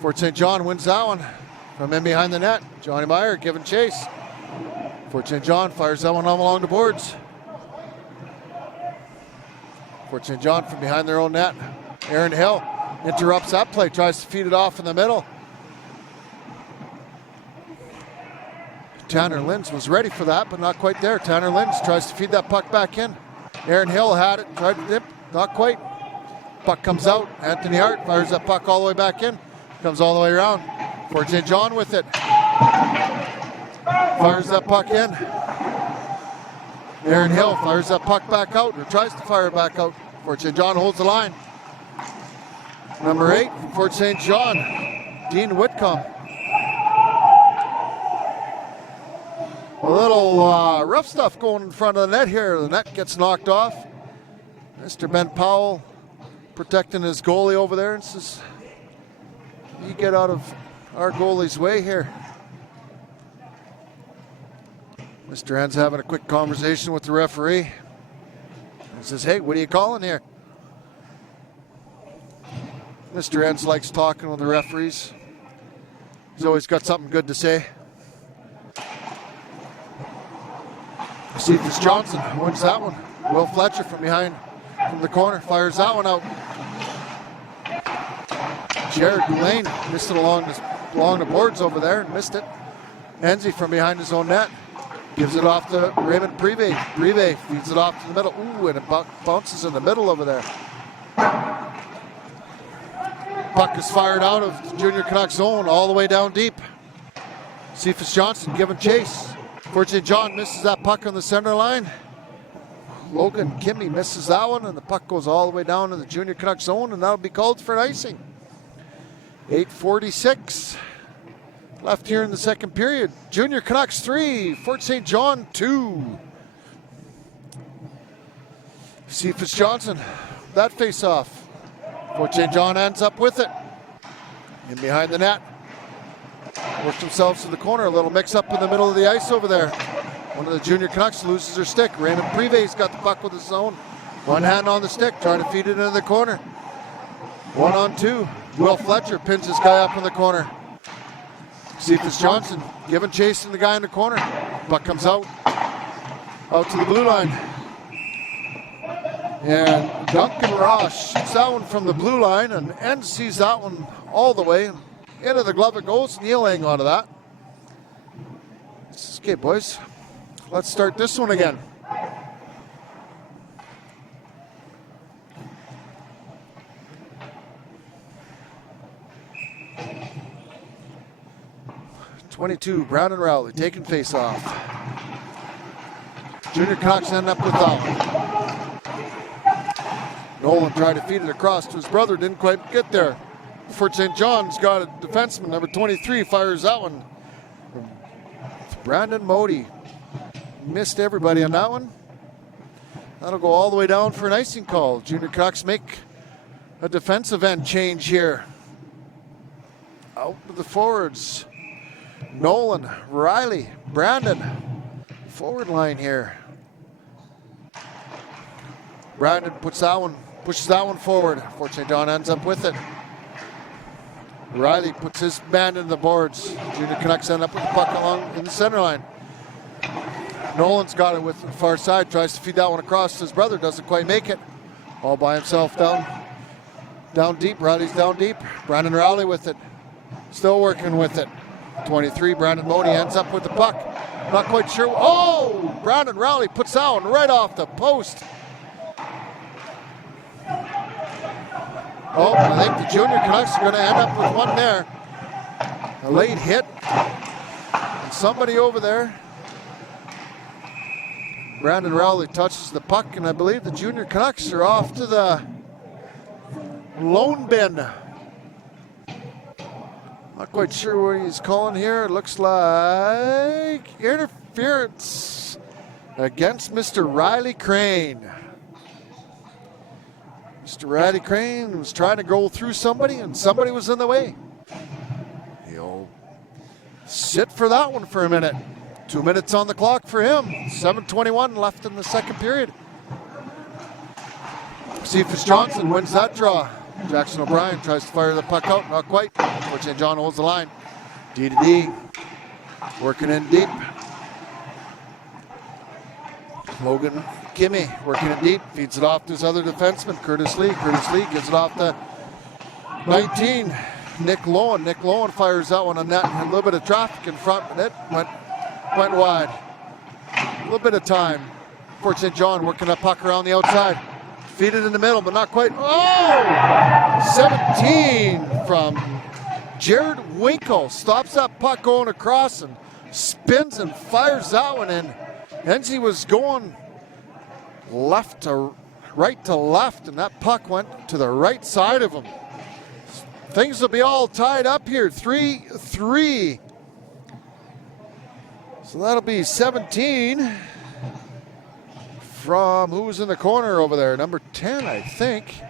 Fort St. John wins that one from in behind the net. Johnny Meyer giving chase. Fort St. John fires that one along the boards. Fort St. John from behind their own net. Aaron Hill interrupts that play, tries to feed it off in the middle. Tanner Lyns was ready for that, but not quite there. Tanner Lyns tries to feed that puck back in. Aaron Hill had it, tried to dip, not quite. Puck comes out. Anthony Hart fires that puck all the way back in. Comes all the way around. Fort St. John with it. Fires that puck in. Aaron Hill fires that puck back out, or tries to fire it back out. Fort St. John holds the line. Number 8, Fort St. John, Dean Whitcomb. A little rough stuff going in front of the net here. The net gets knocked off. Mr. Ben Powell protecting his goalie over there and says, you get out of our goalie's way here. Mr. N's having a quick conversation with the referee. He says, hey, what are you calling here? Mr. N's likes talking with the referees. He's always got something good to say. Cephas Johnson wins that one. Will Fletcher from behind, from the corner, fires that one out. Jared Lane missed it along the boards over there and missed it. Enzi from behind his own net gives it off to Raymond Privé. Privé feeds it off to the middle. Ooh, and it bounces in the middle over there. Puck is fired out of the Junior Canucks zone all the way down deep. Cephas Johnson giving chase. Fort St. John misses that puck on the center line. Logan Kimmy misses that one, and the puck goes all the way down to the Junior Canucks zone, and that'll be called for an icing. 8:46 left here in the second period. Junior Canucks 3, Fort St. John 2. Cephas Johnson, that face-off. Fort St. John ends up with it. In behind the net. Works themselves to the corner. A little mix-up in the middle of the ice over there. One of the Junior Canucks loses their stick. Raymond Privé's got the puck with his own. One hand on the stick, trying to feed it into the corner. 1-on-2. Will Fletcher pins this guy up in the corner. Cephas Johnson giving chase to the guy in the corner. Puck comes out to the blue line. And Duncan Ross shoots that one from the blue line, and Enns sees that one all the way. Into the glove it goes, and he'll hang on to that. Okay, boys, let's start this one again. #22, Brandon Rowley taking face off. Junior Canucks end up with that one. Nolan tried to feed it across to his brother, didn't quite get there. Fort St. John's got a defenseman, number 23, fires that one. Brandon Modi missed everybody on that one. That'll go all the way down for an icing call. Junior Canucks make a defensive end change here. Out with the forwards. Nolan, Riley, Brandon. Forward line here. Brandon pushes that one forward. Fort St. John ends up with it. Riley puts his band in the boards. Junior Canucks end up with the puck along in the center line. Nolan's got it with the far side, tries to feed that one across to his brother, doesn't quite make it. All by himself down deep. Riley's down deep. Brandon Rowley with it. Still working with it. 23, Brandon Modi ends up with the puck. Not quite sure. Oh! Brandon Rowley puts that one right off the post. Oh, I think the Junior Canucks are going to end up with one there. A late hit. And somebody over there. Brandon Rowley touches the puck, and I believe the Junior Canucks are off to the lone bin. Not quite sure what he's calling here. It looks like interference against Mr. Riley Crane. Mr. Riley Crane was trying to go through somebody, and somebody was in the way. He'll sit for that one for a minute. 2 minutes on the clock for him. 7:21 left in the second period. Cephas Johnson wins that draw. Jackson O'Brien tries to fire the puck out, not quite. Fort St. John holds the line. D to D, working in deep. Logan Kimmy working it deep, feeds it off to his other defenseman, Curtis Lee. Curtis Lee gives it off to 19, Nick Lowen. Nick Lowen fires that one on net. A little bit of traffic in front, and it went wide. A little bit of time. Fort St. John working that puck around the outside. Feed it in the middle, but not quite. Oh! 17 from Jared Winkle. Stops that puck going across and spins and fires that one in. Enzi was going right to left, and that puck went to the right side of him. Things will be all tied up here. 3-3. So that'll be 17 from who's in the corner over there? Number 10, I think.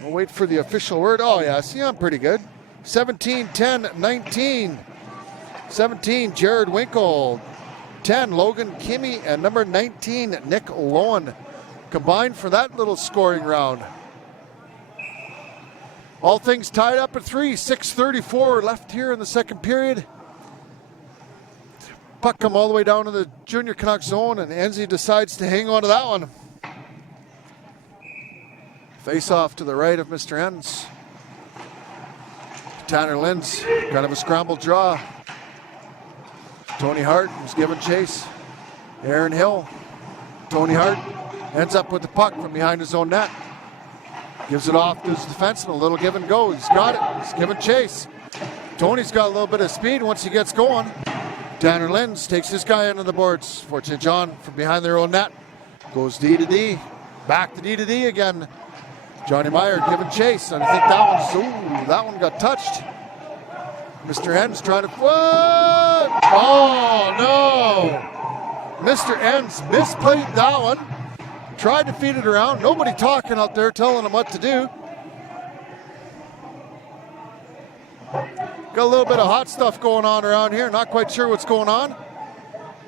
We'll wait for the official word. Oh, yeah, see, I'm pretty good. 17, 10, 19. 17, Jared Winkle. 10, Logan Kimmy, and number 19, Nick Lowen, combined for that little scoring round. All things tied up at 3, 6:34 left here in the second period. Puck come all the way down to the Junior Canucks zone, and Enzi decides to hang on to that one. Face off to the right of Mr. Enns. Tanner Linds, kind of a scrambled draw. Tony Hart was giving chase. Aaron Hill. Tony Hart ends up with the puck from behind his own net. Gives it off to his defenseman. A little give and go. He's got it. He's giving chase. Tony's got a little bit of speed once he gets going. Tanner Linds takes this guy into the boards. Fort St. John from behind their own net. Goes D to D. Back to D to D again. Johnny Meyer giving chase. And I think that one got touched. Mr. Enns trying to, what? Oh, no. Mr. Enns misplayed that one. Tried to feed it around. Nobody talking out there telling him what to do. Got a little bit of hot stuff going on around here. Not quite sure what's going on.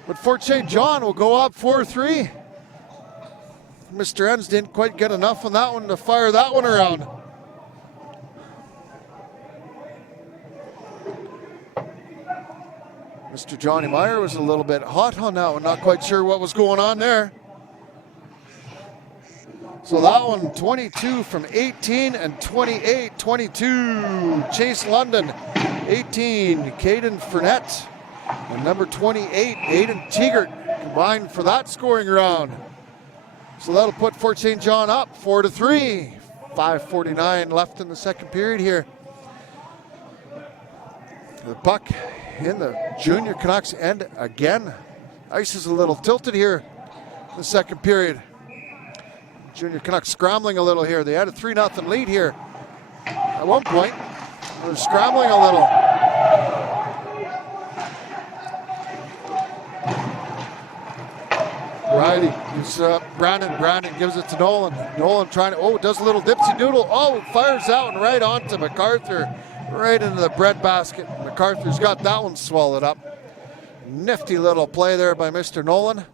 But Fort St. John will go up 4-3. Mr. Enns didn't quite get enough on that one to fire that one around. Mr. Johnny Meyer was a little bit hot on that one. Not quite sure what was going on there. So that one, 22 from 18 and 28, 22. Chase London, 18. Caden Fournette. And number 28, Aiden Tegert, combined for that scoring round. So that'll put Fort St. John up 4-3. 5:49 left in the second period here. The puck in the Junior Canucks end again. Ice is a little tilted here in the second period. Junior Canucks scrambling a little here. They had a 3-0 lead here at one point. They're scrambling a little. Riley gives Brandon gives it to Nolan. Nolan trying to, does a little dipsy doodle. Fires out and right onto MacArthur. Right into the bread basket. MacArthur's got that one swallowed up. Nifty little play there by Mr. Nolan.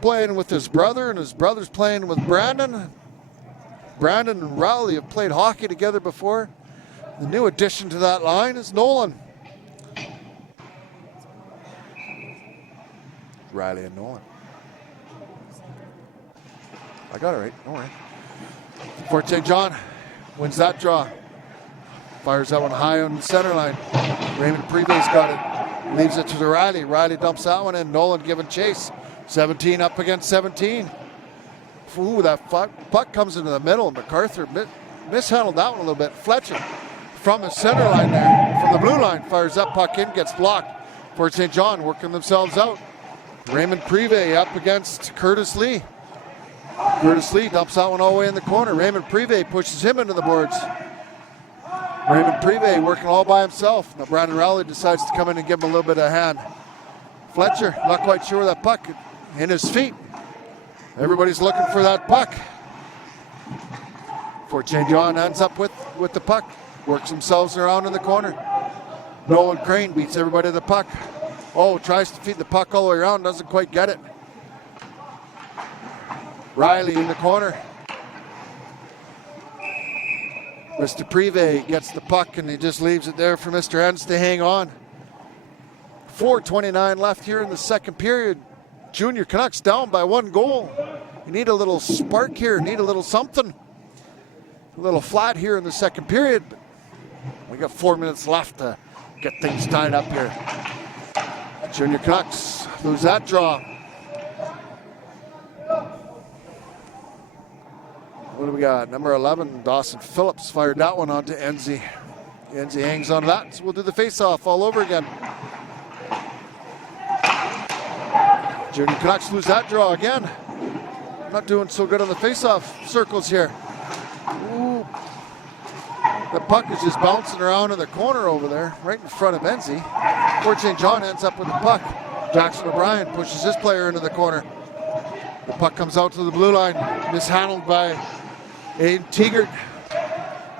Playing with his brother, and his brother's playing with Brandon. Brandon and Riley have played hockey together before. The new addition to that line is Nolan. Riley and Nolan. I got it right, don't worry. Fort St. John wins that draw. Fires that one high on the center line. Raymond Privé's got it. Leaves it to the Riley. Riley dumps that one in. Nolan giving chase. 17 up against 17. Ooh, that puck comes into the middle. MacArthur mishandled that one a little bit. Fletcher from the center line there, from the blue line, fires that puck in, gets blocked. Fort St. John working themselves out. Raymond Privé up against Curtis Lee. Curtis Lee dumps that one all the way in the corner. Raymond Privé pushes him into the boards. Raymond Privé working all by himself. Now Brandon Rowley decides to come in and give him a little bit of a hand. Fletcher, not quite sure where that puck in his feet. Everybody's looking for that puck. Fort St. John ends up with the puck. Works themselves around in the corner. Nolan Crane beats everybody to the puck. Tries to feed the puck all the way around, doesn't quite get it. Riley in the corner. Mr. Privé gets the puck and he just leaves it there for Mr. Hens to hang on. 4:29 left here in the second period. Junior Canucks down by 1 goal. You need a little spark here, need a little something. A little flat here in the second period. But we got 4 minutes left to get things tied up here. Junior Canucks lose that draw. What do we got? Number 11, Dawson Phillips fired that one onto Enzi. Enzi hangs on to that, so we'll do the face-off all over again. Junior Canucks lose that draw again. Not doing so good on the face-off circles here. Ooh. The puck is just bouncing around in the corner over there, right in front of Enzi. Fort St. John ends up with the puck. Jackson O'Brien pushes his player into the corner. The puck comes out to the blue line, mishandled by Aiden Tegert.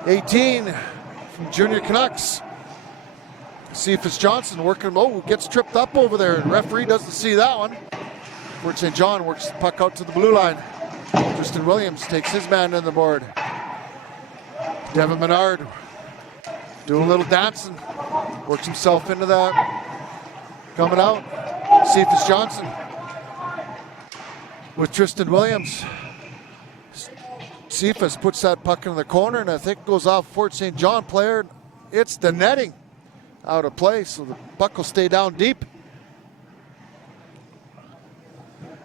18 from Junior Canucks. Cephas Johnson working, gets tripped up over there. The referee doesn't see that one. Fort St. John works the puck out to the blue line. Tristan Williams takes his man in the board. Devin Menard doing a little dancing. Works himself into that. Coming out. Cephas Johnson with Tristan Williams. Cephas puts that puck in the corner and I think goes off Fort St. John player. It's the netting out of play, so the puck will stay down deep.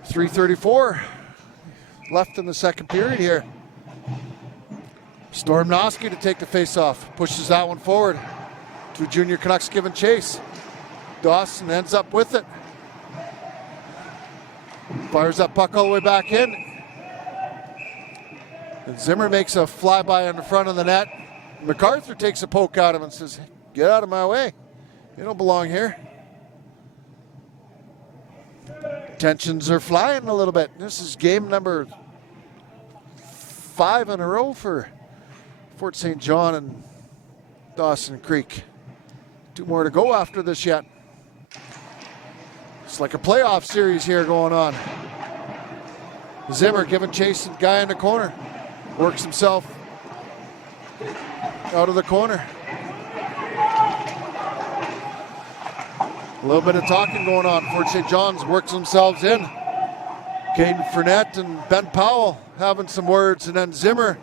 3:34 left in the second period here. Stormnoski to take the face-off. Pushes that one forward to Junior Canucks giving chase. Dawson ends up with it. Fires that puck all the way back in. And Zimmer makes a flyby on the front of the net. MacArthur takes a poke at him and says, "Get out of my way. You don't belong here." Tensions are flying a little bit. This is game number 5 in a row for Fort St. John and Dawson Creek. 2 more to go after this yet. It's like a playoff series here going on. Zimmer giving chase to the guy in the corner. Works himself out of the corner. A little bit of talking going on. Fort St. John's works themselves in. Caden Fournette and Ben Powell having some words, and then Zimmer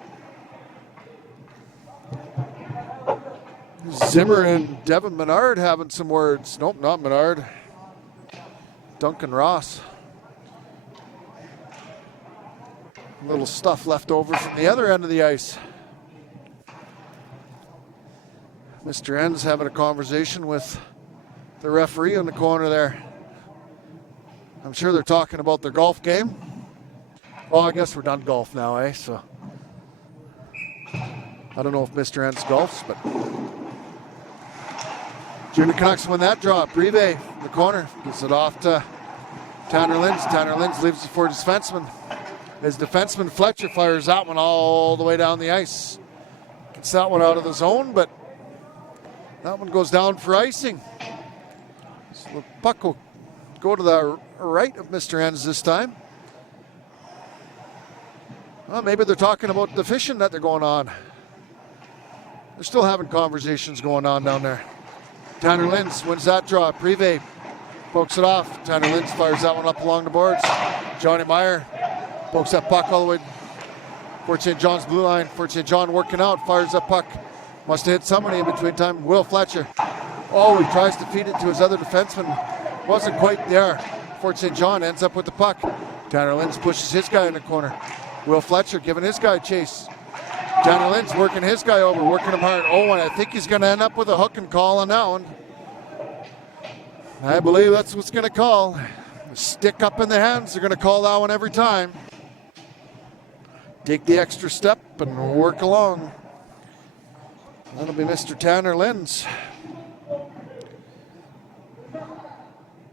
and Devin Menard having some words. Nope, not Menard. Duncan Ross. A little stuff left over from the other end of the ice. Mr. N's having a conversation with the referee in the corner there. I'm sure they're talking about their golf game. Well, I guess we're done golf now, eh? So I don't know if Mr. N's golfs, but Junior Canucks win that draw. Prive in the corner gives it off to Tanner Linds. Tanner Linds leaves it for his defenseman. His defenseman Fletcher fires that one all the way down the ice. Gets that one out of the zone, but that one goes down for icing. So the puck will go to the right of Mr. N's this time. Well, maybe they're talking about the fishing that they're going on. They're still having conversations going on down there. Tanner Linds wins that draw. Prive pokes it off. Tanner Linds fires that one up along the boards. Johnny Meyer pokes that puck all the way Fort St. John's blue line. Fort St. John working out, fires that puck. Must have hit somebody in between time. Will Fletcher. Oh, he tries to feed it to his other defenseman. Wasn't quite there. Fort St. John ends up with the puck. Tanner Linds pushes his guy in the corner. Will Fletcher giving his guy a chase. Tanner Linds working his guy over, working him hard. Oh, and I think he's going to end up with a hook and call on that one. I believe that's what's going to call. The stick up in the hands. They're going to call that one every time. Take the extra step and work along. That'll be Mr. Tanner Linds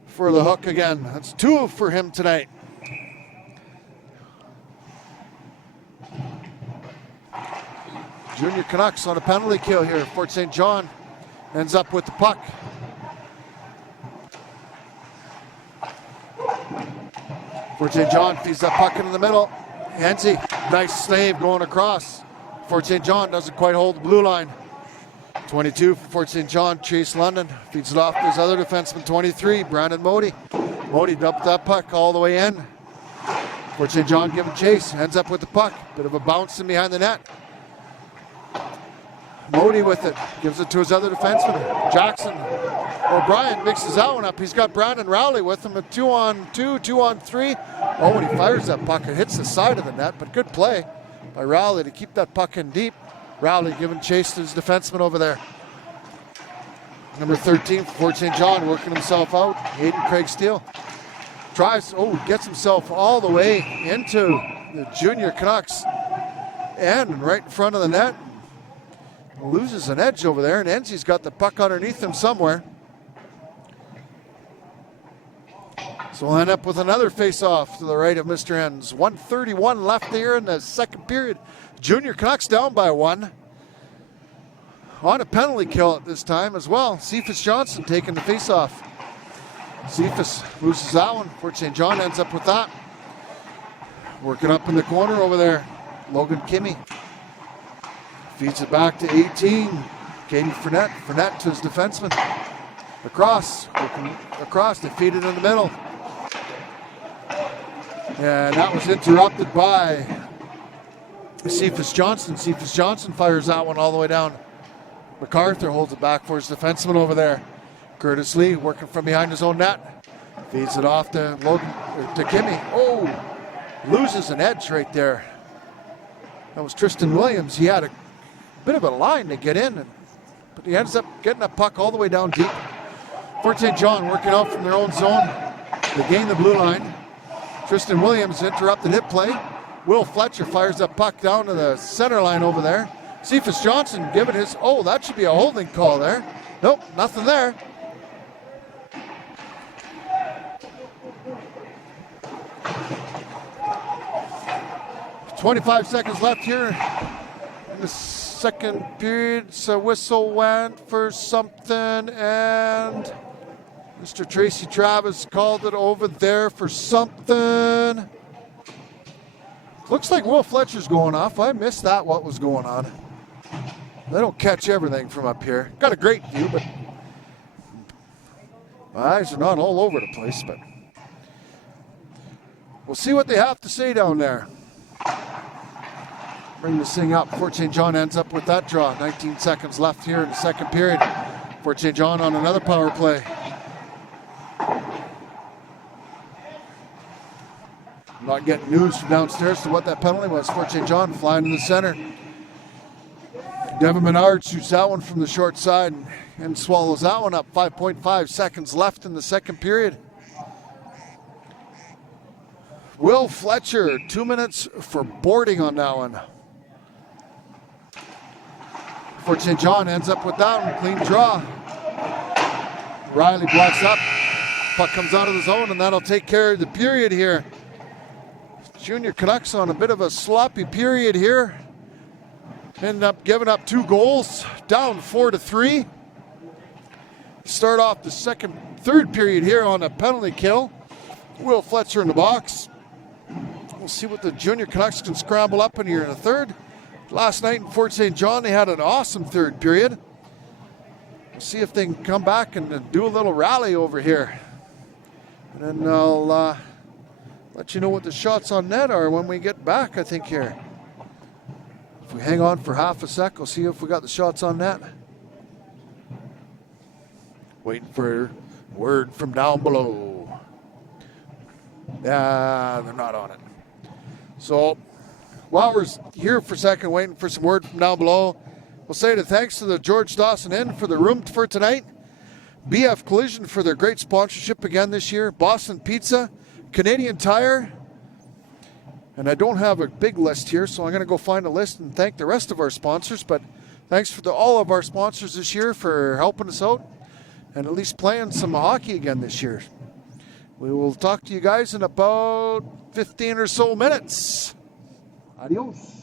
for the hook again. That's 2 for him tonight. Junior Canucks on a penalty kill here. Fort St. John ends up with the puck. Fort St. John feeds that puck into the middle. Hensey, nice save going across. Fort St. John doesn't quite hold the blue line. 22 for Fort St. John, Chase London feeds it off to his other defenseman, 23, Brandon Modi. Modi dumped that puck all the way in. Fort St. John giving chase, ends up with the puck. Bit of a bounce in behind the net. Modi with it, gives it to his other defenseman, Jackson. O'Brien mixes that one up. He's got Brandon Rowley with him at 2-on-2, 2-on-3. Oh, when he fires that puck, it hits the side of the net, but good play by Rowley to keep that puck in deep. Rowley giving chase to his defenseman over there. Number 13 for Fort St. John working himself out. Aiden Craig Steele tries, gets himself all the way into the Junior Canucks and right in front of the net. Loses an edge over there, and Enzi's got the puck underneath him somewhere. So we'll end up with another face-off to the right of Mr. N's. 1:31 left here in the second period. Junior Canucks down by 1. On a penalty kill at this time as well. Cephas Johnson taking the face-off. Cephas loses that one. Fort St. John ends up with that. Working up in the corner over there. Logan Kimmy feeds it back to 18. Caden Fournette. Fournette to his defenseman. Across. Across. They feed it in the middle. And that was interrupted by Cephas Johnson. Cephas Johnson fires that one all the way down. MacArthur holds it back for his defenseman over there. Curtis Lee working from behind his own net. Feeds it off to Logan, to Kimmy. Oh, loses an edge right there. That was Tristan Williams. He had a bit of a line to get in, but he ends up getting a puck all the way down deep. Fort St. John working out from their own zone. They gain the blue line. Tristan Williams interrupted hit play. Will Fletcher fires that puck down to the center line over there. Cephas Johnson giving his, that should be a holding call there. Nope, nothing there. "25 seconds left here in the second period. So whistle went for something, and Mr. Tracy Travis called it over there for something. Looks like Will Fletcher's going off. I missed that, what was going on. They don't catch everything from up here. Got a great view, but Eyes are not all over the place, but we'll see what they have to say down there. Bring this thing up. Fort St. John ends up with that draw. 19 seconds left here in the second period. Fort St. John on another power play. I'm not getting news from downstairs to what that penalty was. Fort St. John flying to the center. Devin Menard shoots that one from the short side and swallows that one up. 5.5 seconds left in the second period. Will Fletcher, 2 minutes for boarding on that one. Fort St. John ends up with that one. Clean draw. Riley blocks up. Puck comes out of the zone, and that'll take care of the period here. Junior Canucks on a bit of a sloppy period here. End up giving up 2 goals, down 4-3. Start off the third period here on a penalty kill. Will Fletcher in the box. We'll see what the Junior Canucks can scramble up in here in the third. Last night in Fort St. John, they had an awesome third period. We'll see if they can come back and do a little rally over here. And then I'll let you know what the shots on net are when we get back, I think, here. If we hang on for half a sec, we'll see if we got the shots on net. Waiting for word from down below. Yeah, they're not on it. So while we're here for a second waiting for some word from down below, we'll say the thanks to the George Dawson Inn for the room for tonight. BF Collision for their great sponsorship again this year. Boston Pizza, Canadian Tire. And I don't have a big list here, so I'm going to go find a list and thank the rest of our sponsors. But thanks for all of our sponsors this year for helping us out and at least playing some hockey again this year. We will talk to you guys in about 15 or so minutes. Adios.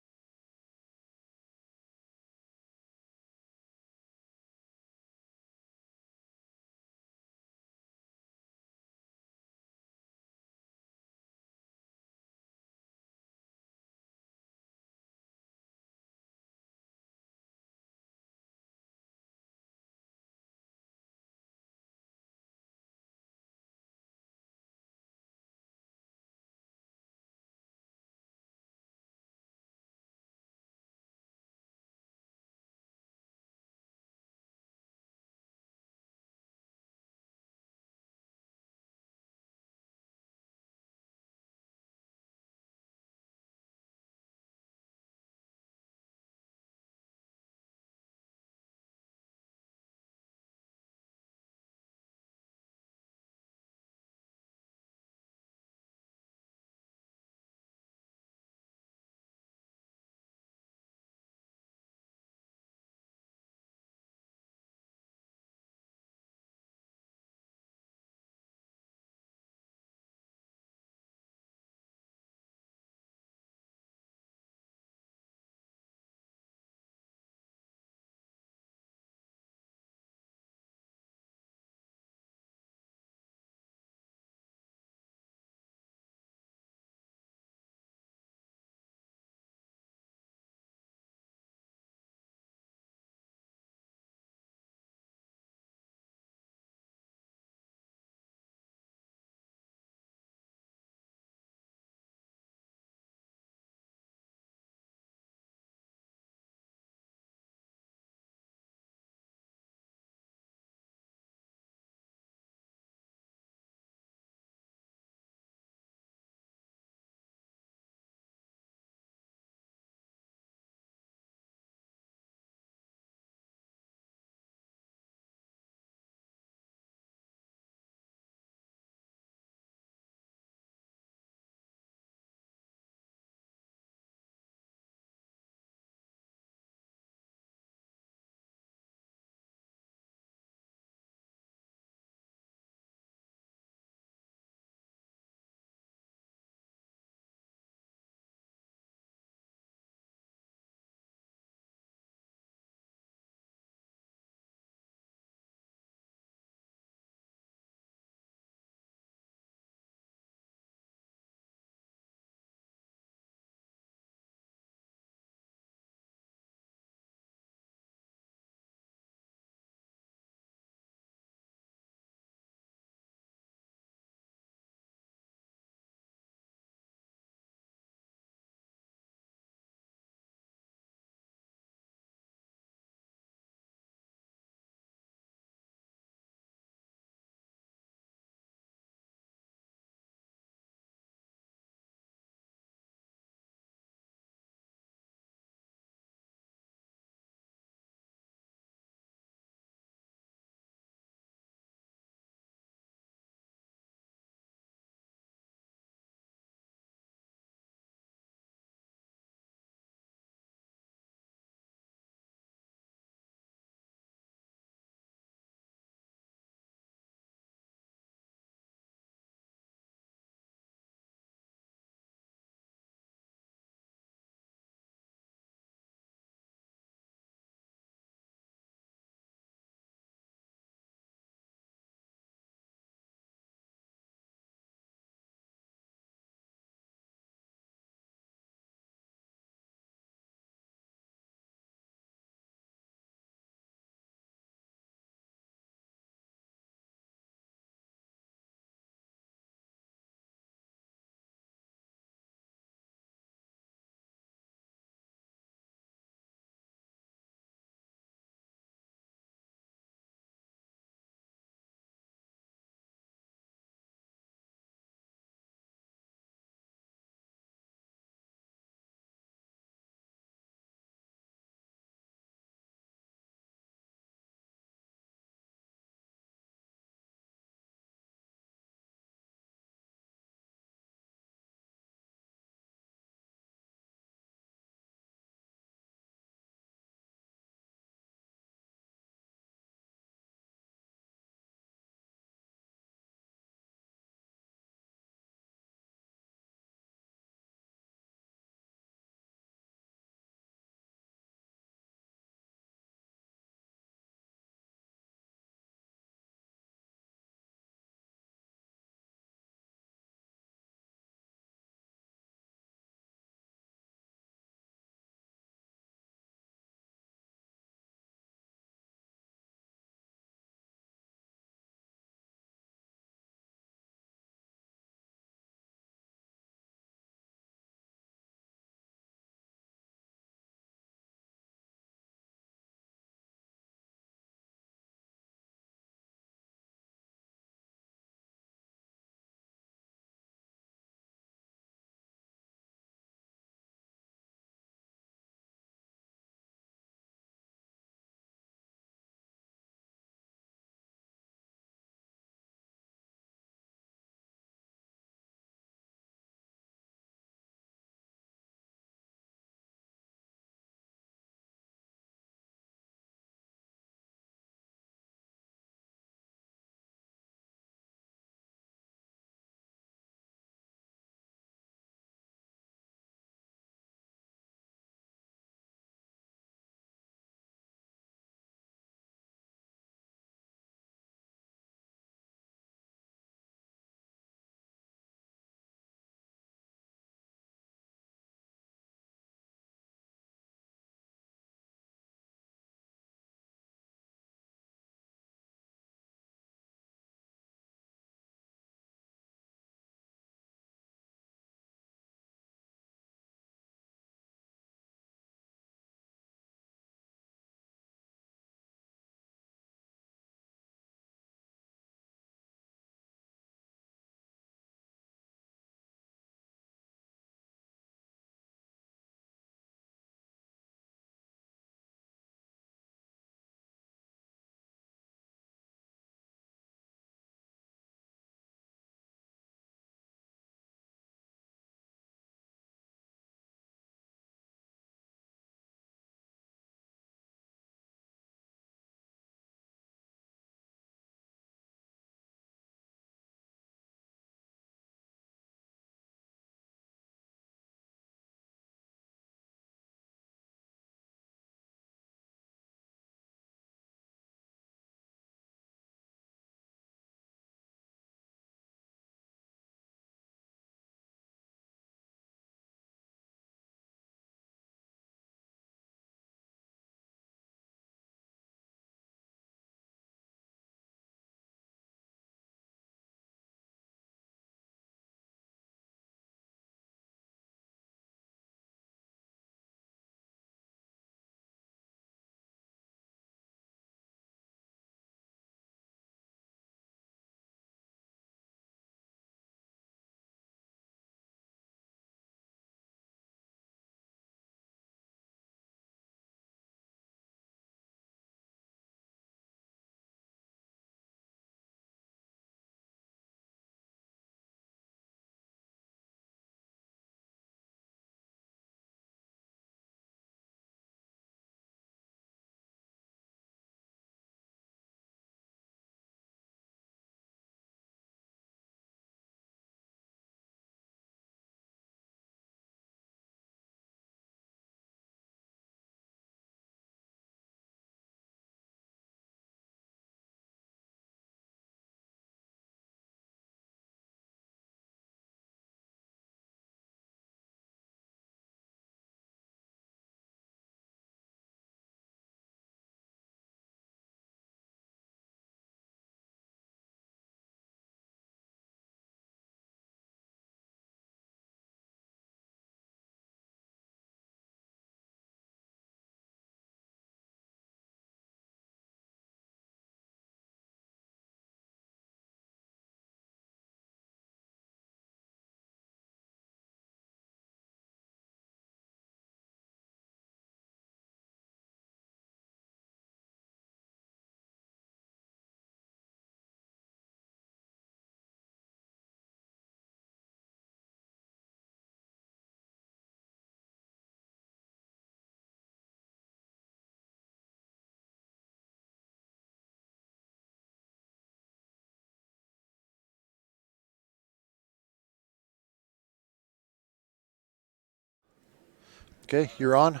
Okay, you're on.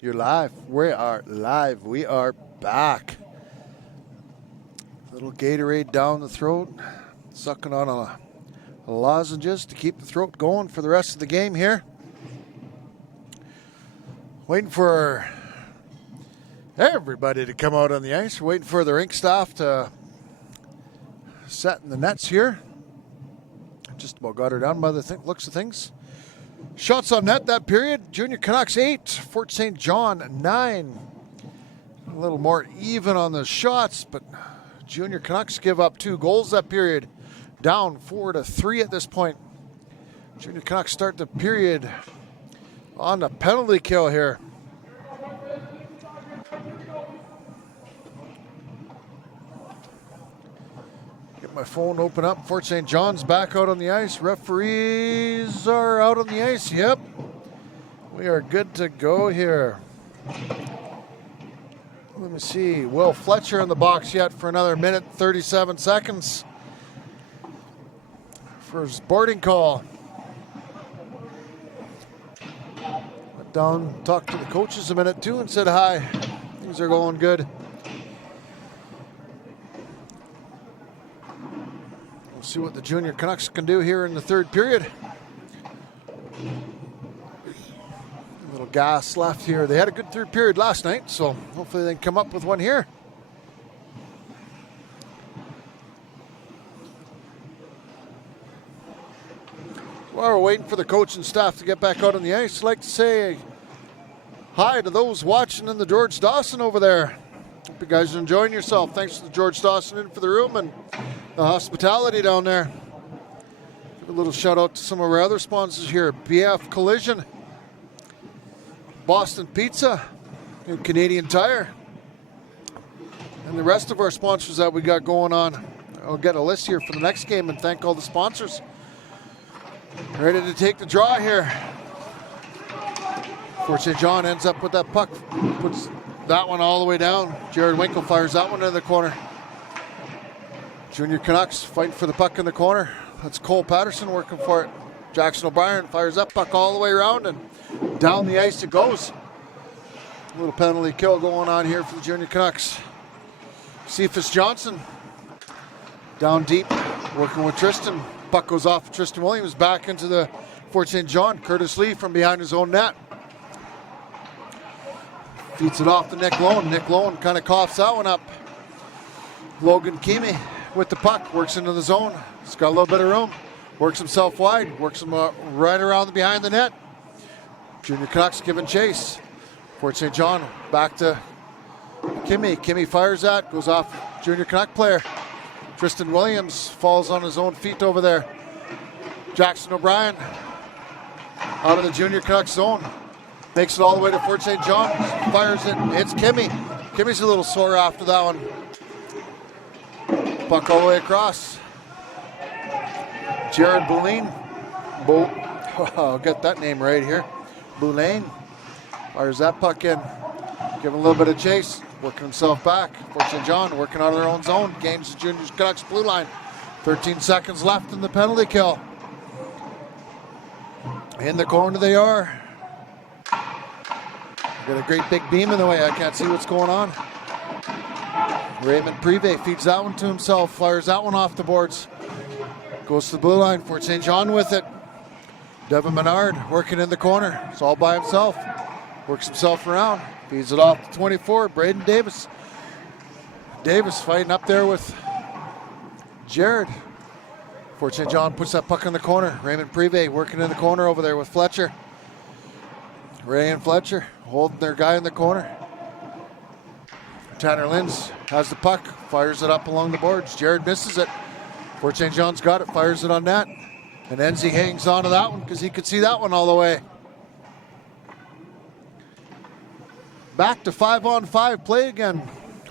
You're live. We are live. We are back. Little Gatorade down the throat. Sucking on a lozenges to keep the throat going for the rest of the game here. Waiting for everybody to come out on the ice. We're waiting for the rink staff to set in the nets here. Just about got her down by the looks of things. Shots on net that period. Junior Canucks 8, Fort St. John 9. A little more even on the shots, but Junior Canucks give up 2 goals that period. Down 4-3 at this point. Junior Canucks start the period on the penalty kill here. Get my phone open up. Fort St. John's back out on the ice. Referees are out on the ice. Yep. We are good to go here. Let me see. Will Fletcher in the box yet for another minute, 37 seconds for his boarding call. Went down, talked to the coaches a minute too and said hi. Things are going good. We'll see what the Junior Canucks can do here in the third period. A little gas left here. They had a good third period last night, so hopefully they can come up with one here. While we're waiting for the coach and staff to get back out on the ice, I'd like to say hi to those watching in the George Dawson over there. Hope you guys are enjoying yourself. Thanks to the George Dawson Inn for the room and the hospitality down there. Give a little shout out to some of our other sponsors here. BF Collision, Boston Pizza, and Canadian Tire. And the rest of our sponsors that we got going on. I'll get a list here for the next game and thank all the sponsors. Ready to take the draw here. Fort St. John ends up with that puck. Puts that one all the way down. Jared Winkle fires that one into the corner. Junior Canucks fighting for the puck in the corner. That's Cole Patterson working for it. Jackson O'Brien fires that puck all the way around and down the ice it goes. A little penalty kill going on here for the Junior Canucks. Cephas Johnson down deep working with Tristan. Puck goes off Tristan Williams back into the Fort St. John. Curtis Lee from behind his own net. Feeds it off to Nick Lone. Nick Lone kind of coughs that one up. Logan Keamy with the puck. Works into the zone. He's got a little bit of room. Works himself wide. Works him right around behind the net. Junior Canucks giving chase. Fort St. John back to Keamy. Keamy fires that. Goes off Junior Canuck player. Tristan Williams falls on his own feet over there. Jackson O'Brien out of the Junior Canucks zone. Makes it all the way to Fort St. John. Fires it. Hits Keamy. Keamy's a little sore after that one. Puck all the way across. Jared Boulain. I'll get that name right here. Boulain fires that puck in. Give him a little bit of chase. Working himself back. Fort St. John working out of their own zone. Gains the Junior Canucks blue line. 13 seconds left in the penalty kill. In the corner they are. Got a great big beam in the way. I can't see what's going on. Raymond Prive feeds that one to himself. Fires that one off the boards. Goes to the blue line. Fort St. John with it. Devin Menard working in the corner. It's all by himself. Works himself around. Feeds it off to 24, Braden Davis. Davis fighting up there with Jared. Fort St. John puts that puck in the corner. Raymond Prive working in the corner over there with Fletcher. Ray and Fletcher holding their guy in the corner. Tanner Linz has the puck, fires it up along the boards. Jared misses it. Fort St. John's got it, fires it on net. And Enzi hangs on to that one because he could see that one all the way. Back to 5-on-5 play again.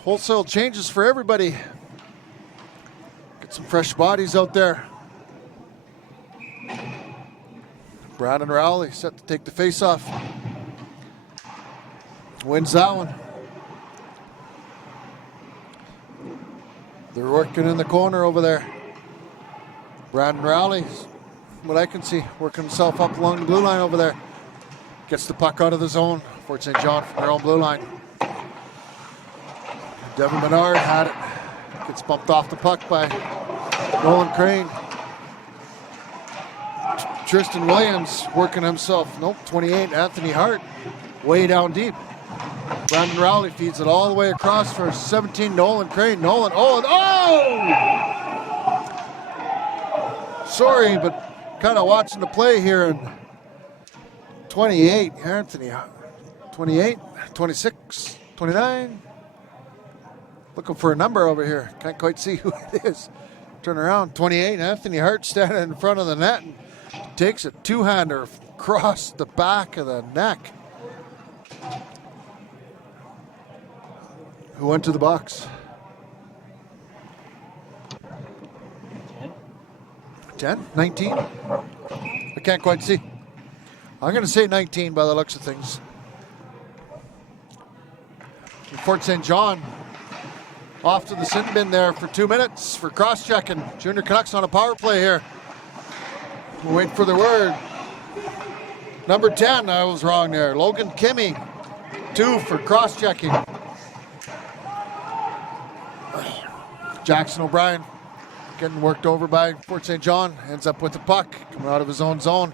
Wholesale changes for everybody. Get some fresh bodies out there. Brandon Rowley set to take the face-off. Wins that one. They're working in the corner over there. Brandon Rowley, what I can see, working himself up along the blue line over there. Gets the puck out of the zone. Fort St. John from their own blue line. Devin Menard had it. Gets bumped off the puck by Nolan Crane. Tristan Williams working himself. Nope, 28. Anthony Hart way down deep. Brandon Rowley feeds it all the way across for 17. Nolan Crane. Nolan. Oh! Sorry, but kind of watching the play here. And 28. Anthony. 28. 26. 29. Looking for a number over here. Can't quite see who it is. Turn around. 28. Anthony Hart standing in front of the net and takes a two-hander across the back of the neck. Who went to the box? 10? 19? I can't quite see. I'm going to say 19 by the looks of things. Fort St. John off to the sin bin there for 2 minutes for cross-checking. Junior Canucks on a power play here. We'll wait for the word. Number 10, I was wrong there. Logan Kimmy, 2 for cross-checking. Jackson O'Brien getting worked over by Fort St. John. Ends up with the puck, coming out of his own zone.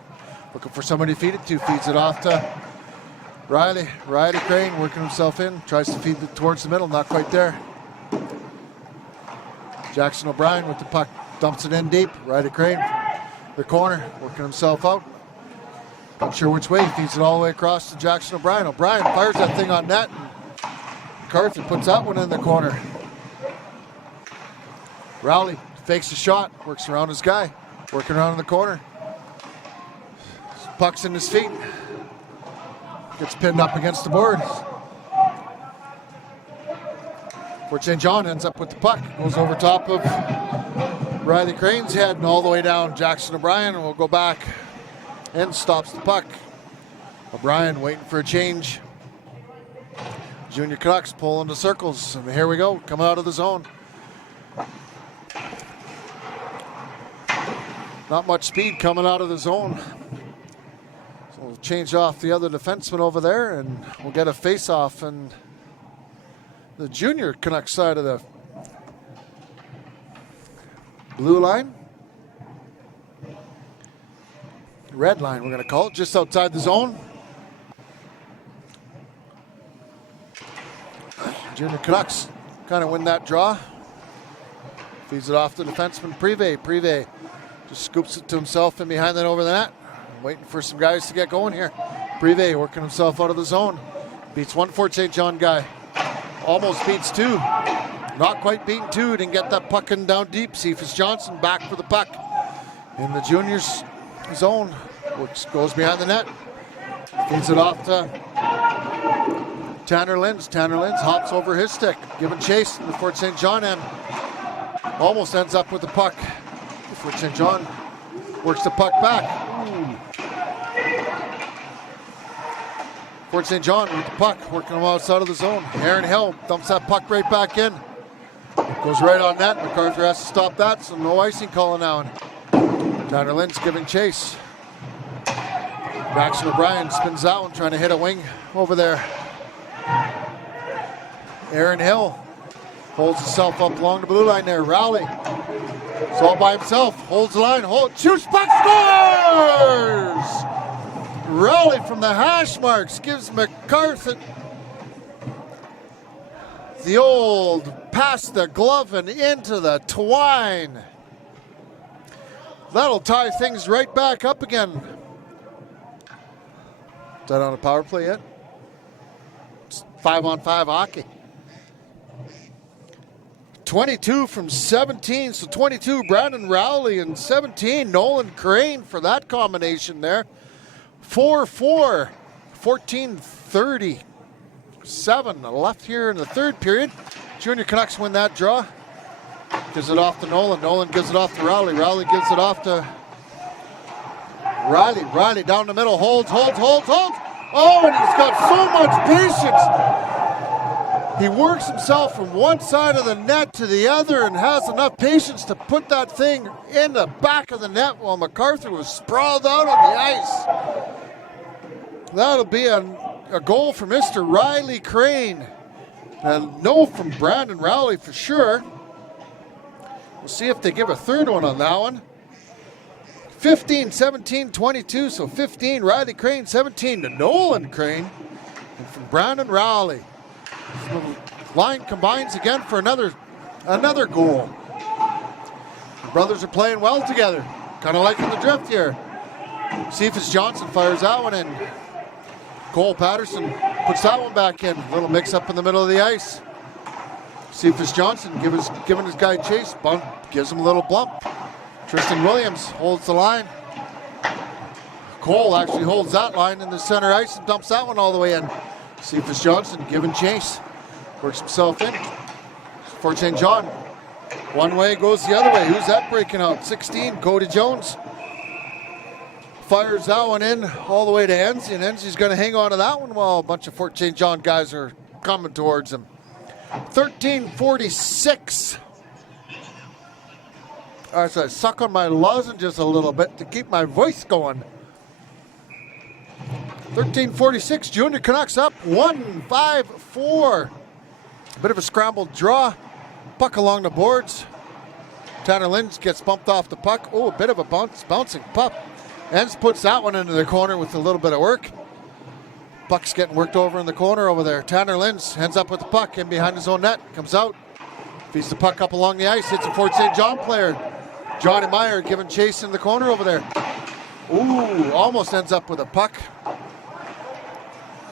Looking for somebody to feed it to. Feeds it off to Riley. Riley Crane working himself in. Tries to feed it towards the middle. Not quite there. Jackson O'Brien with the puck. Dumps it in deep. Riley Crane. The corner, working himself out. Not sure which way. Feeds it all the way across to Jackson O'Brien. O'Brien fires that thing on net. MacArthur puts that one in the corner. Rowley fakes the shot, works around his guy, working around in the corner. Puck's in his feet. Gets pinned up against the board. Fort St. John ends up with the puck. Goes over top of Riley Crane's head and all the way down. Jackson O'Brien will go back and stops the puck. O'Brien waiting for a change. Junior Canucks pulling the circles. And here we go, coming out of the zone. Not much speed coming out of the zone. So we'll change off the other defenseman over there and we'll get a face-off and the junior Canucks side of the blue line. Red line, we're going to call it, just outside the zone. Junior Canucks kind of win that draw. Feeds it off to defenseman Privé. Privé just scoops it to himself in behind that over the net. Waiting for some guys to get going here. Privé working himself out of the zone. Beats one Fort St. John guy. Almost beats 2. Not quite beating 2. Didn't get that puck in down deep. Cephas Johnson back for the puck in the juniors zone. Which goes behind the net. Feeds it off to Tanner Linz. Tanner Linz hops over his stick. Giving chase in the Fort St. John end. Almost ends up with the puck. Fort St. John works the puck back. Fort St. John with the puck, working him outside of the zone. Aaron Hill dumps that puck right back in. Goes right on net. MacArthur has to stop that, so no icing calling now. Tanner Linz giving chase. Jackson O'Brien spins that one, trying to hit a wing over there. Aaron Hill holds himself up along the blue line there. Rowley. It's all by himself. Holds the line. Shoots, puck, scores! Rowley from the hash marks gives MacArthur the old past the glove and into the twine. That'll tie things right back up again. Is that on a power play yet? It's 5-on-5 hockey. 22 from 17, so 22 Brandon Rowley and 17 Nolan Crane for that combination there. 4-4, 14:37 left here in the third period. Junior Canucks win that draw. Gives it off to Nolan. Nolan gives it off to Rowley. Rowley gives it off to Riley. Riley down the middle. Holds. Oh, and he's got so much patience. He works himself from one side of the net to the other and has enough patience to put that thing in the back of the net while MacArthur was sprawled out on the ice. That'll be a goal for Mr. Riley Crane. And no from Brandon Rowley for sure. We'll see if they give a third one on that one. 15, 17, 22. So 15, Riley Crane. 17 to Nolan Crane. And from Brandon Rowley. So the line combines again for another goal. The brothers are playing well together. Kind of liking the drift here. Cephas Johnson fires that one in. Cole Patterson puts that one back in. A little mix up in the middle of the ice. Cephas Johnson giving his guy chase. Bump, gives him a little bump. Tristan Williams holds the line. Cole actually holds that line in the center ice and dumps that one all the way in. Cephas Johnson giving chase. Works himself in. Fort St. John. One way goes the other way. Who's that breaking out? 16, Cody Jones. Fires that one in all the way to Enzi, and Enzi's going to hang on to that one while a bunch of Fort St. John guys are coming towards him. 13:46. All right, so I suck on my lozenges a little bit to keep my voice going. 13:46, Junior Canucks up 1-5-4. Bit of a scrambled draw. Puck along the boards. Tanner Linds gets bumped off the puck. Oh, a bit of a bouncing puck. Enz puts that one into the corner with a little bit of work. Puck's getting worked over in the corner over there. Tanner Linds ends up with the puck in behind his own net. Comes out. Feeds the puck up along the ice. Hits a Fort St. John player. Johnny Meyer giving chase in the corner over there. Ooh, almost ends up with a puck.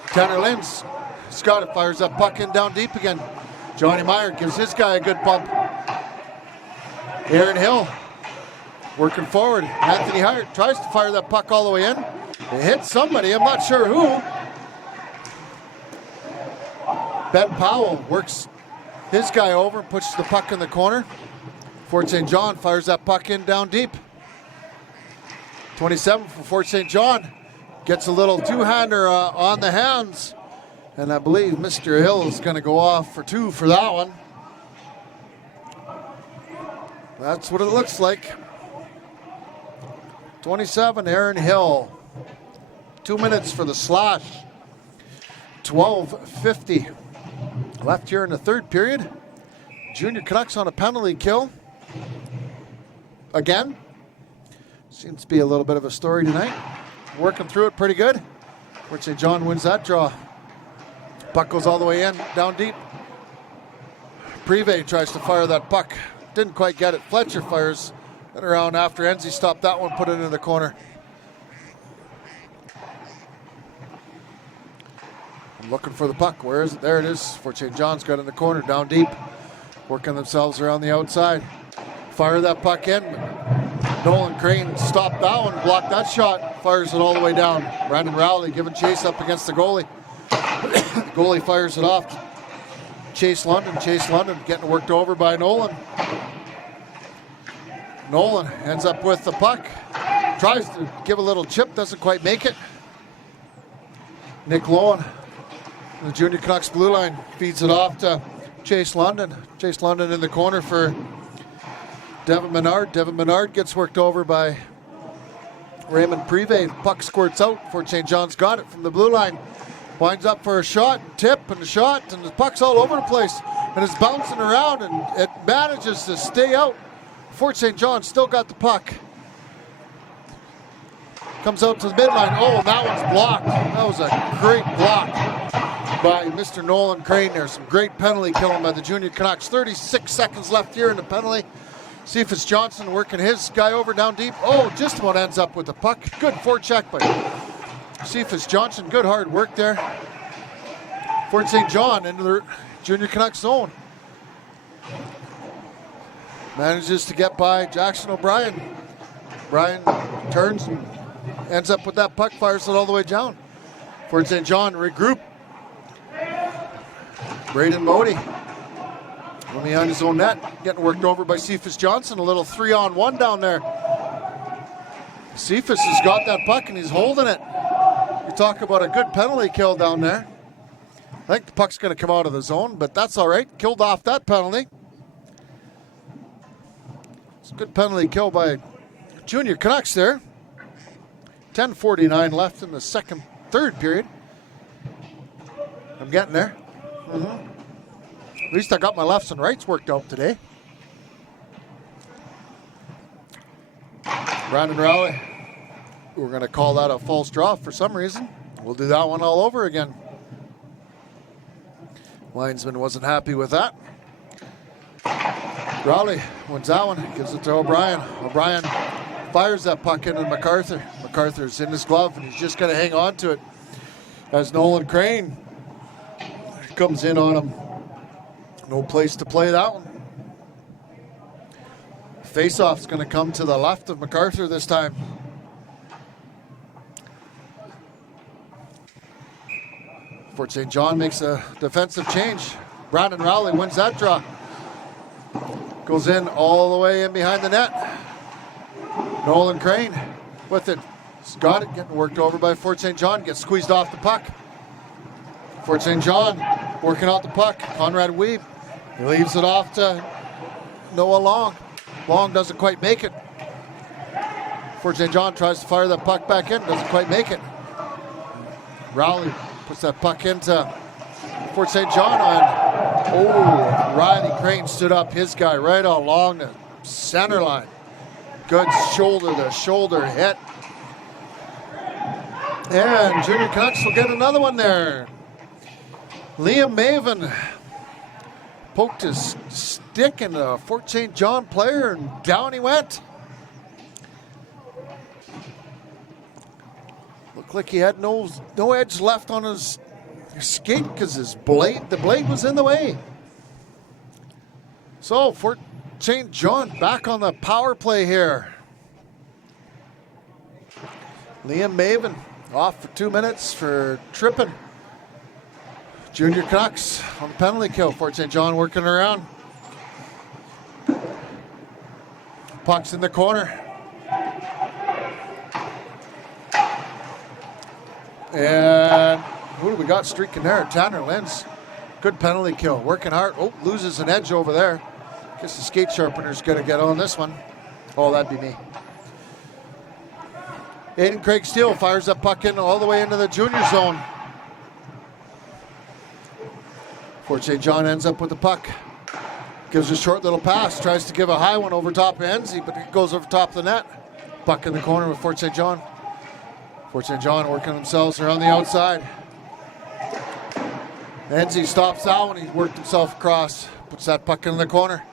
Tanner Linds. Scott fires that puck in down deep again. Johnny Meyer gives his guy a good bump. Aaron Hill working forward. Anthony Hart tries to fire that puck all the way in. It hits somebody, I'm not sure who. Ben Powell works his guy over and pushes the puck in the corner. Fort St. John fires that puck in down deep. 27 for Fort St. John. Gets a little two-hander on the hands. And I believe Mr. Hill is going to go off for two for that one. That's what it looks like. 27, Aaron Hill. 2 minutes for the slash. 12:50 left here in the third period. Junior Canucks on a penalty kill. Again. Seems to be a little bit of a story tonight. Working through it pretty good. Fort St. John wins that draw. Puck goes all the way in, down deep. Prive tries to fire that puck. Didn't quite get it. Fletcher fires it around after Enzi stopped that one, put it in the corner. I'm looking for the puck. Where is it? There it is. Fort St. John's got it in the corner, down deep. Working themselves around the outside. Fire that puck in. Nolan Crane stopped that one, blocked that shot. Fires it all the way down. Brandon Rowley giving chase up against the goalie. The goalie fires it off. Chase London getting worked over by Nolan. Nolan ends up with the puck. Tries to give a little chip, doesn't quite make it. Nick Lowen, the Junior Canucks blue line, feeds it off to Chase London. Chase London in the corner for Devin Menard. Devin Menard gets worked over by Raymond Prive. Puck squirts out. Fort St. John's got it from the blue line. Winds up for a shot, tip, and a shot, and the puck's all over the place. And it's bouncing around, and it manages to stay out. Fort St. John still got the puck. Comes out to the midline. Oh, that one's blocked. That was a great block by Mr. Nolan Crane there. Some great penalty killing by the Junior Canucks. 36 seconds left here in the penalty. Cephas Johnson working his guy over down deep. Oh, just about ends up with the puck. Good forecheck by Cephas Johnson. Good hard work there. Fort St. John into the Junior Canucks zone. Manages to get by Jackson O'Brien. O'Brien turns and ends up with that puck, fires it all the way down. Fort St. John regroup. Braden Modi on behind his own net, getting worked over by Cephas Johnson. A little 3-on-1 down there. Cephas has got that puck and he's holding it. You talk about a good penalty kill down there. I think the puck's going to come out of the zone, but that's all right. Killed off that penalty. It's a good penalty kill by Junior Canucks there. 10:49 left in the third period. I'm getting there. At least I got my lefts and rights worked out today. Brandon Rowley. We're going to call that a false draw for some reason. We'll do that one all over again. Linesman wasn't happy with that. Rowley wins that one, gives it to O'Brien. O'Brien fires that puck into MacArthur. MacArthur's in his glove, and he's just going to hang on to it as Nolan Crane comes in on him. No place to play that one. Face-off's going to come to the left of MacArthur this time. Fort St. John makes a defensive change. Brandon Rowley wins that draw. Goes in all the way in behind the net. Nolan Crane with it. He's got it, getting worked over by Fort St. John. Gets squeezed off the puck. Fort St. John working out the puck. Conrad Weeb. He leaves it off to Noah Long. Long doesn't quite make it. Fort St. John tries to fire that puck back in. Doesn't quite make it. Rowley puts that puck into Fort St. John on. Riley Crane stood up his guy right along the center line. Good shoulder-to-shoulder hit. And Junior Canucks will get another one there. Liam Maven poked his stick in a Fort St. John player, and down he went. Looked like he had no edge left on his skate because the blade was in the way. So Fort St. John back on the power play here. Liam Maven off for 2 minutes for tripping. Junior Canucks on the penalty kill. Fort St. John working around. Puck's in the corner. And who do we got streaking there? Tanner Lenz. Good penalty kill. Working hard. Oh, loses an edge over there. Guess the skate sharpener's going to get on this one. Oh, that'd be me. Aiden Craig Steele fires that puck in all the way into the junior zone. Fort St. John ends up with the puck. Gives a short little pass. Tries to give a high one over top of Enzi, but it goes over top of the net. Puck in the corner with Fort St. John. Fort St. John working themselves around the outside. Enzi stops that one. He's worked himself across. Puts that puck in the corner.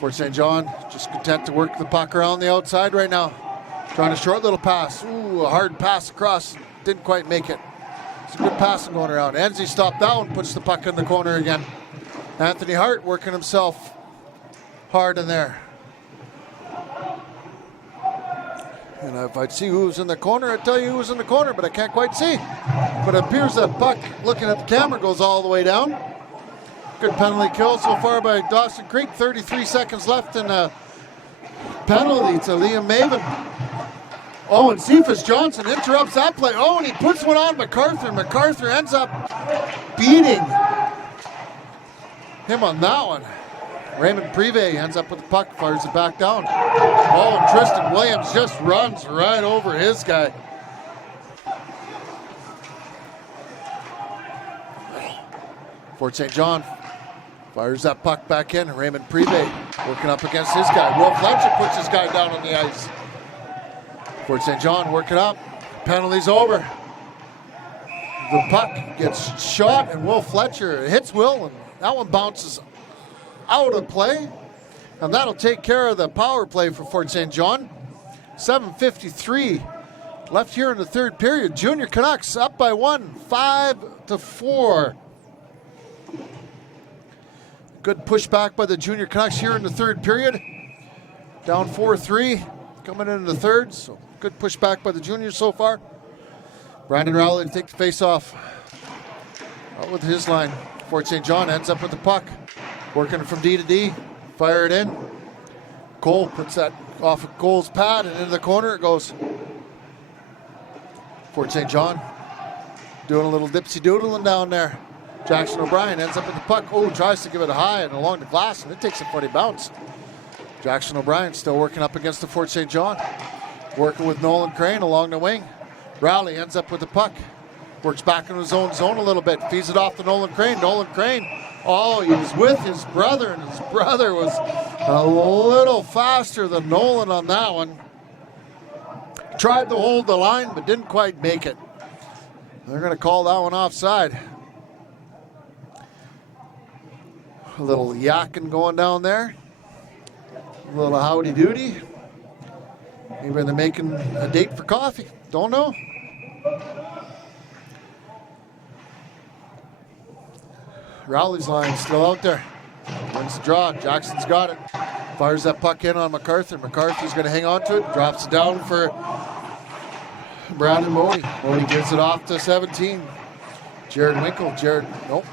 Fort St. John just content to work the puck around the outside right now. Trying a short little pass. Ooh, a hard pass across. Didn't quite make it. It's a good passing going around. Enzi stopped that one. Puts the puck in the corner again. Anthony Hart working himself hard in there. And if I'd see who was in the corner, I'd tell you who was in the corner, but I can't quite see. But it appears that puck, looking at the camera, goes all the way down. Good penalty kill so far by Dawson Creek. 33 seconds left in a penalty to Liam Maven. Oh, and Cephas Johnson interrupts that play. Oh, and he puts one on MacArthur. MacArthur ends up beating him on that one. Raymond Prive ends up with the puck, fires it back down. Oh, and Tristan Williams just runs right over his guy. Fort St. John fires that puck back in. Raymond Prive working up against his guy. Will Fletcher puts his guy down on the ice. Fort St. John working up. Penalty's over. The puck gets shot, and Will Fletcher hits Will, and that one bounces out of play. And that'll take care of the power play for Fort St. John. 7:53 left here in the third period. Junior Canucks up by 1, 5-4. Good pushback by the Junior Canucks here in the third period. Down 4-3 coming into the third. So good pushback by the juniors so far. Brandon Rowley to take the face off. Out with his line. Fort St. John ends up with the puck. Working from D to D. Fire it in. Cole puts that off of Cole's pad and into the corner it goes. Fort St. John doing a little dipsy-doodling down there. Jackson O'Brien ends up with the puck. Oh, tries to give it a high and along the glass, and it takes a funny bounce. Jackson O'Brien still working up against the Fort St. John. Working with Nolan Crane along the wing. Rowley ends up with the puck. Works back in his own zone a little bit. Feeds it off to Nolan Crane. Nolan Crane, oh, he was with his brother, and his brother was a little faster than Nolan on that one. Tried to hold the line, but didn't quite make it. They're going to call that one offside. A little yakking going down there. A little howdy doody. Maybe they're making a date for coffee. Don't know. Rowley's line still out there. Wins the draw. Jackson's got it. Fires that puck in on MacArthur. MacArthur's going to hang on to it. Drops it down for Brandon Modi. Modi gives it off to 17. Jared Winkle. Nope.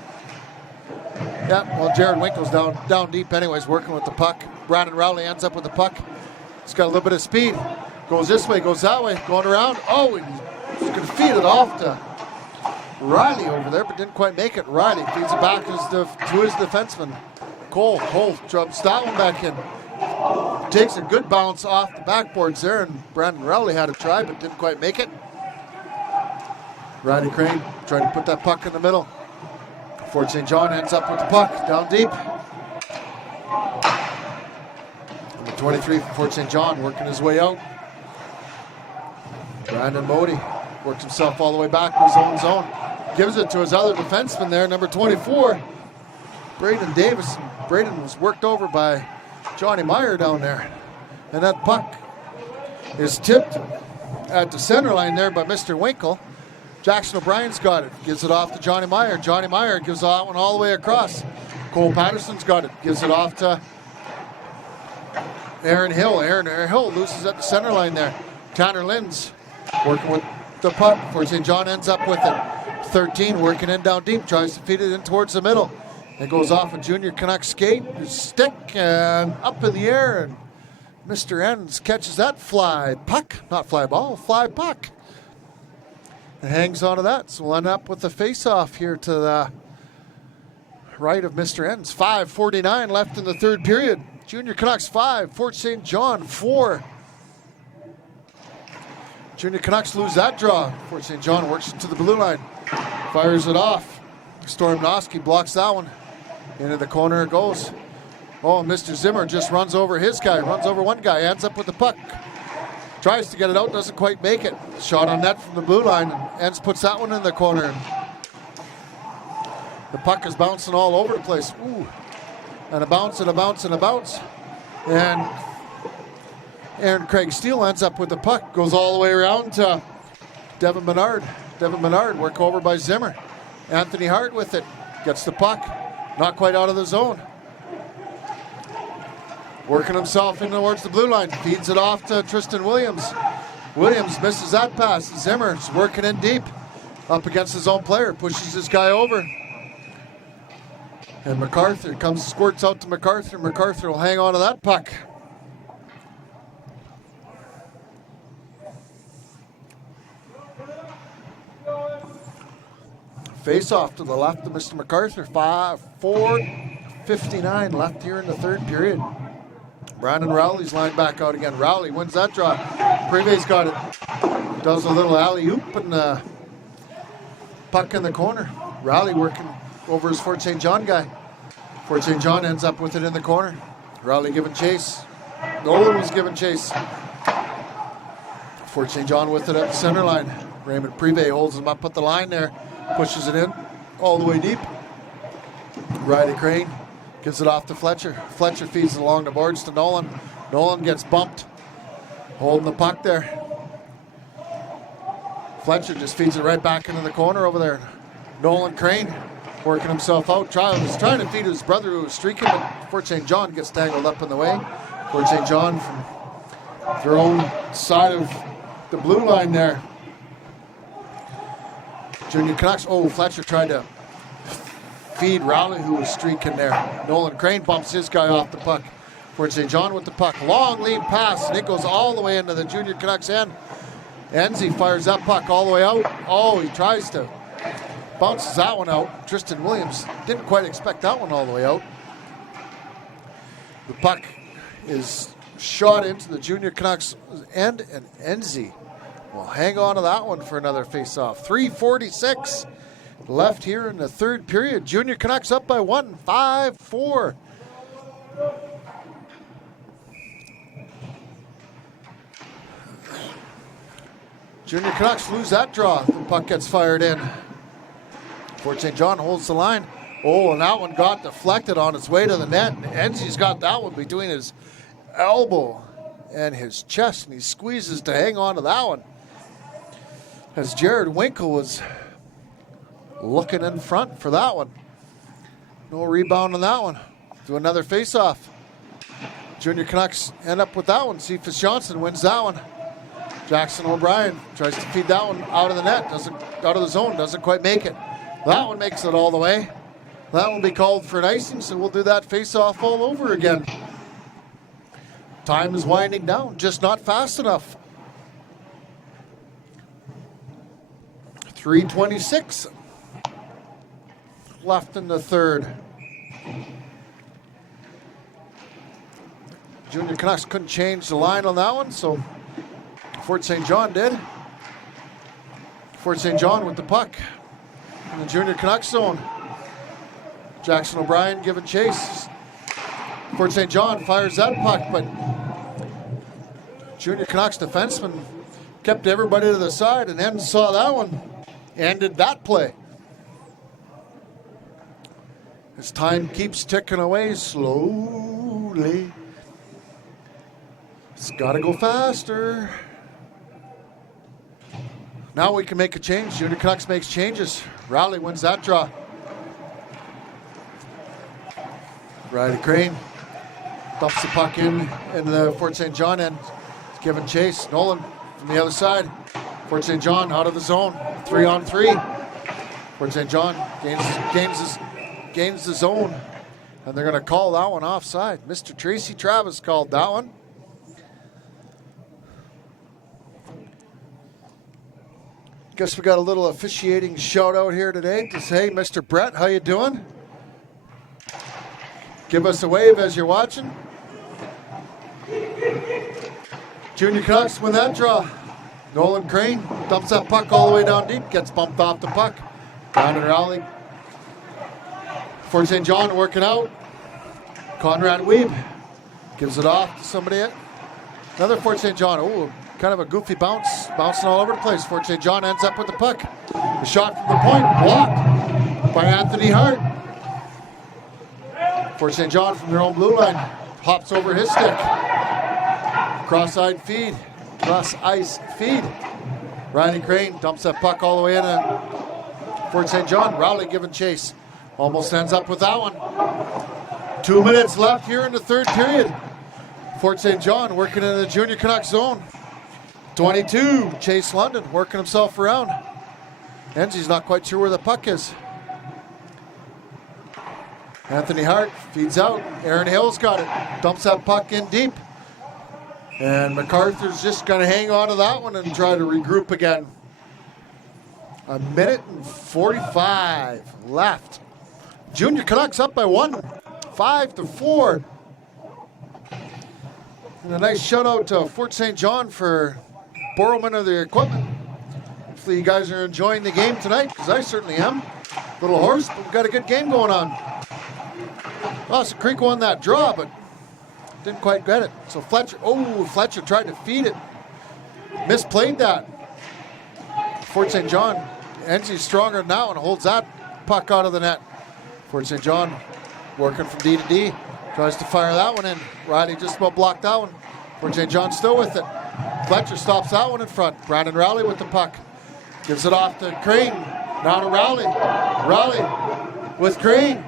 Yeah, well, Jared Winkle's down deep anyways, working with the puck. Brandon Rowley ends up with the puck. He's got a little bit of speed. Goes this way, goes that way, going around. Oh, he's going to feed it off to Riley over there, but didn't quite make it. Riley feeds it back to his defenseman. Cole drops that one back in. Takes a good bounce off the backboards there, and Brandon Rowley had a try, but didn't quite make it. Riley Crane trying to put that puck in the middle. Fort St. John ends up with the puck down deep. Number 23 for Fort St. John working his way out. Brandon Modi works himself all the way back to his own zone. Gives it to his other defenseman there, number 24, Braden Davis. Braden was worked over by Johnny Meyer down there. And that puck is tipped at the center line there by Mr. Winkle. Jackson O'Brien's got it. Gives it off to Johnny Meyer. Johnny Meyer gives that one all the way across. Cole Patterson's got it. Gives it off to Aaron Hill. Aaron Hill loses at the center line there. Tanner Linds working with the puck. Fort St. John ends up with it. 13 working in down deep. Tries to feed it in towards the middle. It goes off a junior Canuck skate. Stick and up in the air. And Mr. Enns catches that fly puck. Not fly ball, fly puck. And hangs on to that. So we'll end up with the face-off here to the right of Mr. Enns. 5:49 left in the third period. Junior Canucks 5, Fort St. John 4. Junior Canucks lose that draw. Fort St. John works it to the blue line. Fires it off. Storm Noski blocks that one. Into the corner it goes. Oh, Mr. Zimmer just runs over his guy. Runs over one guy. Ends up with the puck. Tries to get it out. Doesn't quite make it. Shot on net from the blue line. Ends puts that one in the corner. The puck is bouncing all over the place. Ooh. And a bounce and a bounce and a bounce. And Aaron Craig Steele ends up with the puck. Goes all the way around to Devin Menard. Devin Menard work over by Zimmer. Anthony Hart with it. Gets the puck. Not quite out of the zone. Working himself in towards the blue line. Feeds it off to Tristan Williams. Williams misses that pass. Zimmer's working in deep. Up against his own player. Pushes this guy over. And MacArthur squirts out to MacArthur. MacArthur will hang on to that puck. Face off to the left of Mr. MacArthur. 4:59 left here in the third period. Brandon Rowley's lined back out again. Rowley wins that draw. Privé's got it. Does a little alley-oop and puck in the corner. Rowley working over his Fort St. John guy. Fort St. John ends up with it in the corner. Rowley giving chase. Nolan was giving chase. Fort St. John with it at the center line. Raymond Privé holds him up at the line there. Pushes it in all the way deep. Riley Crane gives it off to Fletcher. Fletcher feeds it along the boards to Nolan. Nolan gets bumped. Holding the puck there. Fletcher just feeds it right back into the corner over there. Nolan Crane working himself out. Was trying to feed his brother who was streaking, but Fort St. John gets tangled up in the way. Fort St. John from their own side of the blue line there. Junior Canucks. Oh, Fletcher tried to feed Rowley, who was streaking there. Nolan Crane bumps his guy off the puck. Fort St. John with the puck. Long lead pass, and it goes all the way into the Junior Canucks end. Enzi fires that puck all the way out. Oh, he tries to. Bounces that one out. Tristan Williams didn't quite expect that one all the way out. The puck is shot into the Junior Canucks end, and Enzi will hang on to that one for another face-off. 3:46 left here in the third period. Junior Canucks up by 1, 5-4. Junior Canucks lose that draw. The puck gets fired in. Fort St. John holds the line. Oh, and that one got deflected on its way to the net. And Enzi's got that one between his elbow and his chest, and he squeezes to hang on to that one. As Jared Winkle was looking in front for that one. No rebound on that one. Do another face-off. Junior Canucks end up with that one. Cephas Johnson wins that one. Jackson O'Brien tries to feed that one out of the net, out of the zone, doesn't quite make it. That one makes it all the way. That will be called for an icing, so we'll do that face-off all over again. Time is winding down, just not fast enough. 3:26 left in the third. Junior Canucks couldn't change the line on that one, so Fort St. John did. Fort St. John with the puck in the Junior Canucks zone. Jackson O'Brien giving chase. Fort St. John fires that puck, but Junior Canucks defenseman kept everybody to the side, and then saw that one. Ended that play. As time keeps ticking away slowly. It's got to go faster. Now we can make a change. Junior Canucks makes changes. Rowley wins that draw. Riley Crane dumps the puck in the Fort St. John end. He's giving chase. Nolan from the other side. Fort St. John out of the zone. 3-on-3. Fort St. John gains the zone. And they're going to call that one offside. Mr. Tracy Travis called that one. Guess we got a little officiating shout out here today to say, Mr. Brett, how you doing? Give us a wave as you're watching. Junior Canucks win that draw. Nolan Crane dumps that puck all the way down deep, gets bumped off the puck. Brandon Rowley. Fort St. John working out. Conrad Weeb gives it off to somebody. Another Fort St. John. Oh, kind of a goofy bounce, bouncing all over the place. Fort St. John ends up with the puck. The shot from the point, blocked by Anthony Hart. Fort St. John from their own blue line hops over his stick. Cross-ice feed. Riley Crane dumps that puck all the way in. Fort St. John, Rowley giving chase. Almost ends up with that one. 2 minutes left here in the third period. Fort St. John working in the Junior Canucks zone. 22, Chase London working himself around. Enzi's not quite sure where the puck is. Anthony Hart feeds out. Aaron Hill's got it. Dumps that puck in deep. And MacArthur's just going to hang on to that one and try to regroup again. 1:45 left. Junior Canucks up by 1, 5-4. And a nice shout out to Fort St. John for borrowment of their equipment. Hopefully you guys are enjoying the game tonight, because I certainly am. Little hoarse, but we've got a good game going on. Dawson Creek won that draw, but didn't quite get it. So Fletcher tried to feed it. Misplayed that. Fort St. John, Enzi's stronger now and holds that puck out of the net. Fort St. John working from D to D. Tries to fire that one in. Riley just about blocked that one. Fort St. John still with it. Fletcher stops that one in front. Brandon Rowley with the puck. Gives it off to Crane. Now to Rowley. Rowley with Crane.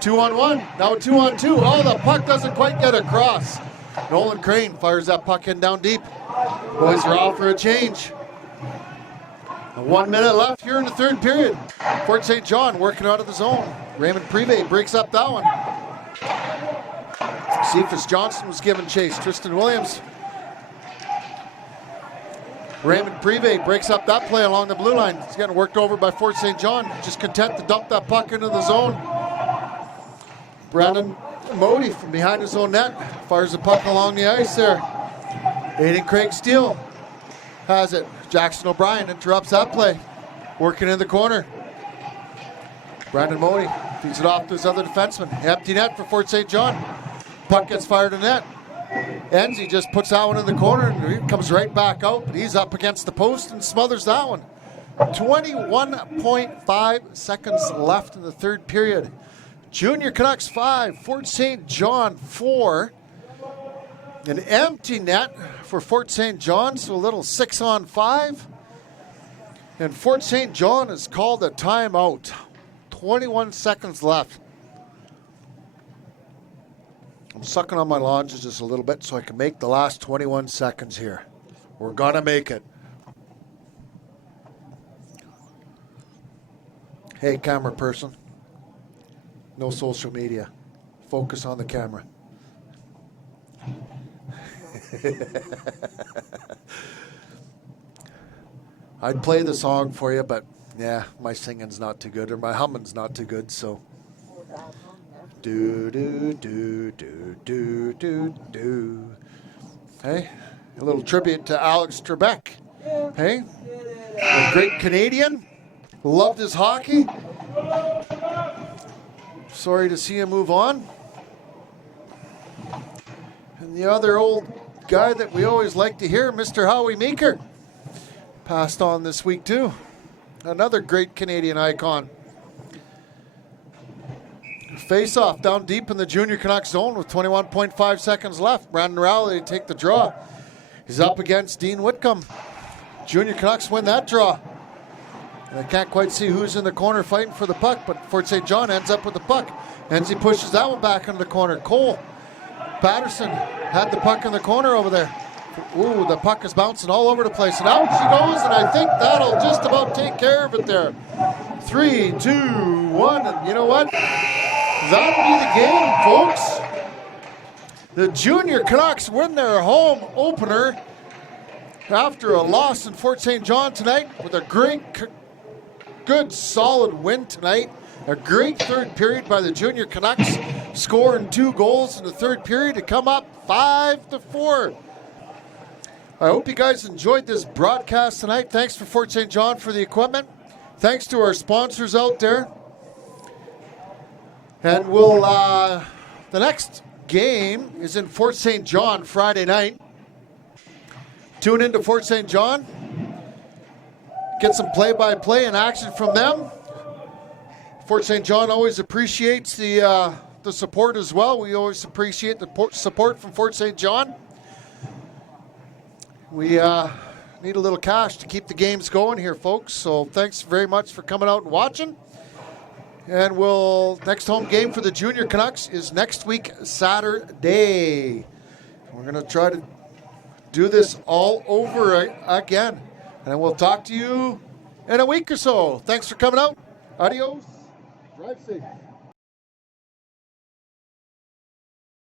2-on-1. Now 2-on-2. Oh, the puck doesn't quite get across. Nolan Crane fires that puck in down deep. Boys are out for a change. 1 minute left here in the third period. Fort St. John working out of the zone. Raymond Privé breaks up that one. Cephas Johnson was given chase. Tristan Williams. Raymond Privé breaks up that play along the blue line. He's getting worked over by Fort St. John. Just content to dump that puck into the zone. Brandon Modi from behind his own net fires the puck along the ice there. Aiden Craig Steele has it. Jackson O'Brien interrupts that play. Working in the corner. Brandon Modi feeds it off to his other defenseman. Empty net for Fort St. John. Puck gets fired in net. Enzi just puts that one in the corner and he comes right back out. But he's up against the post and smothers that one. 21.5 seconds left in the third period. Junior Canucks 5, Fort St. John 4. An empty net for Fort St. John, so a little 6-on-5. And Fort St. John has called a timeout. 21 seconds left. I'm sucking on my lunges just a little bit so I can make the last 21 seconds here. We're going to make it. Hey, camera person. No social media. Focus on the camera. I'd play the song for you, but yeah, my singing's not too good, or my humming's not too good, so. Do, do, do, do, do, do, do. Hey, a little tribute to Alex Trebek. Hey, a great Canadian. Loved his hockey. Sorry to see him move on. And the other old guy that we always like to hear, Mr. Howie Meeker, passed on this week too. Another great Canadian icon. Face-off down deep in the Junior Canucks zone with 21.5 seconds left. Brandon Rowley take the draw. He's up against Dean Whitcomb. Junior Canucks win that draw. And I can't quite see who's in the corner fighting for the puck, but Fort St. John ends up with the puck. Enzi pushes that one back into the corner. Cole Patterson had the puck in the corner over there. Ooh, the puck is bouncing all over the place. And out she goes, and I think that'll just about take care of it there. 3, 2, 1, and you know what? That'll be the game, folks. The Junior Canucks win their home opener after a loss in Fort St. John tonight with a great, good, solid win tonight. A great third period by the Junior Canucks, scoring 2 goals in the third period to come up 5-4. I hope you guys enjoyed this broadcast tonight. Thanks for Fort St. John for the equipment. Thanks to our sponsors out there. And we'll, the next game is in Fort St. John Friday night. Tune into Fort St. John. Get some play-by-play and action from them. Fort St. John always appreciates the support as well. We always appreciate the support from Fort St. John. We need a little cash to keep the games going here, folks. So thanks very much for coming out and watching. And next home game for the Junior Canucks is next week, Saturday. We're going to try to do this all over again. And we'll talk to you in a week or so. Thanks for coming out. Adios. Drive safe.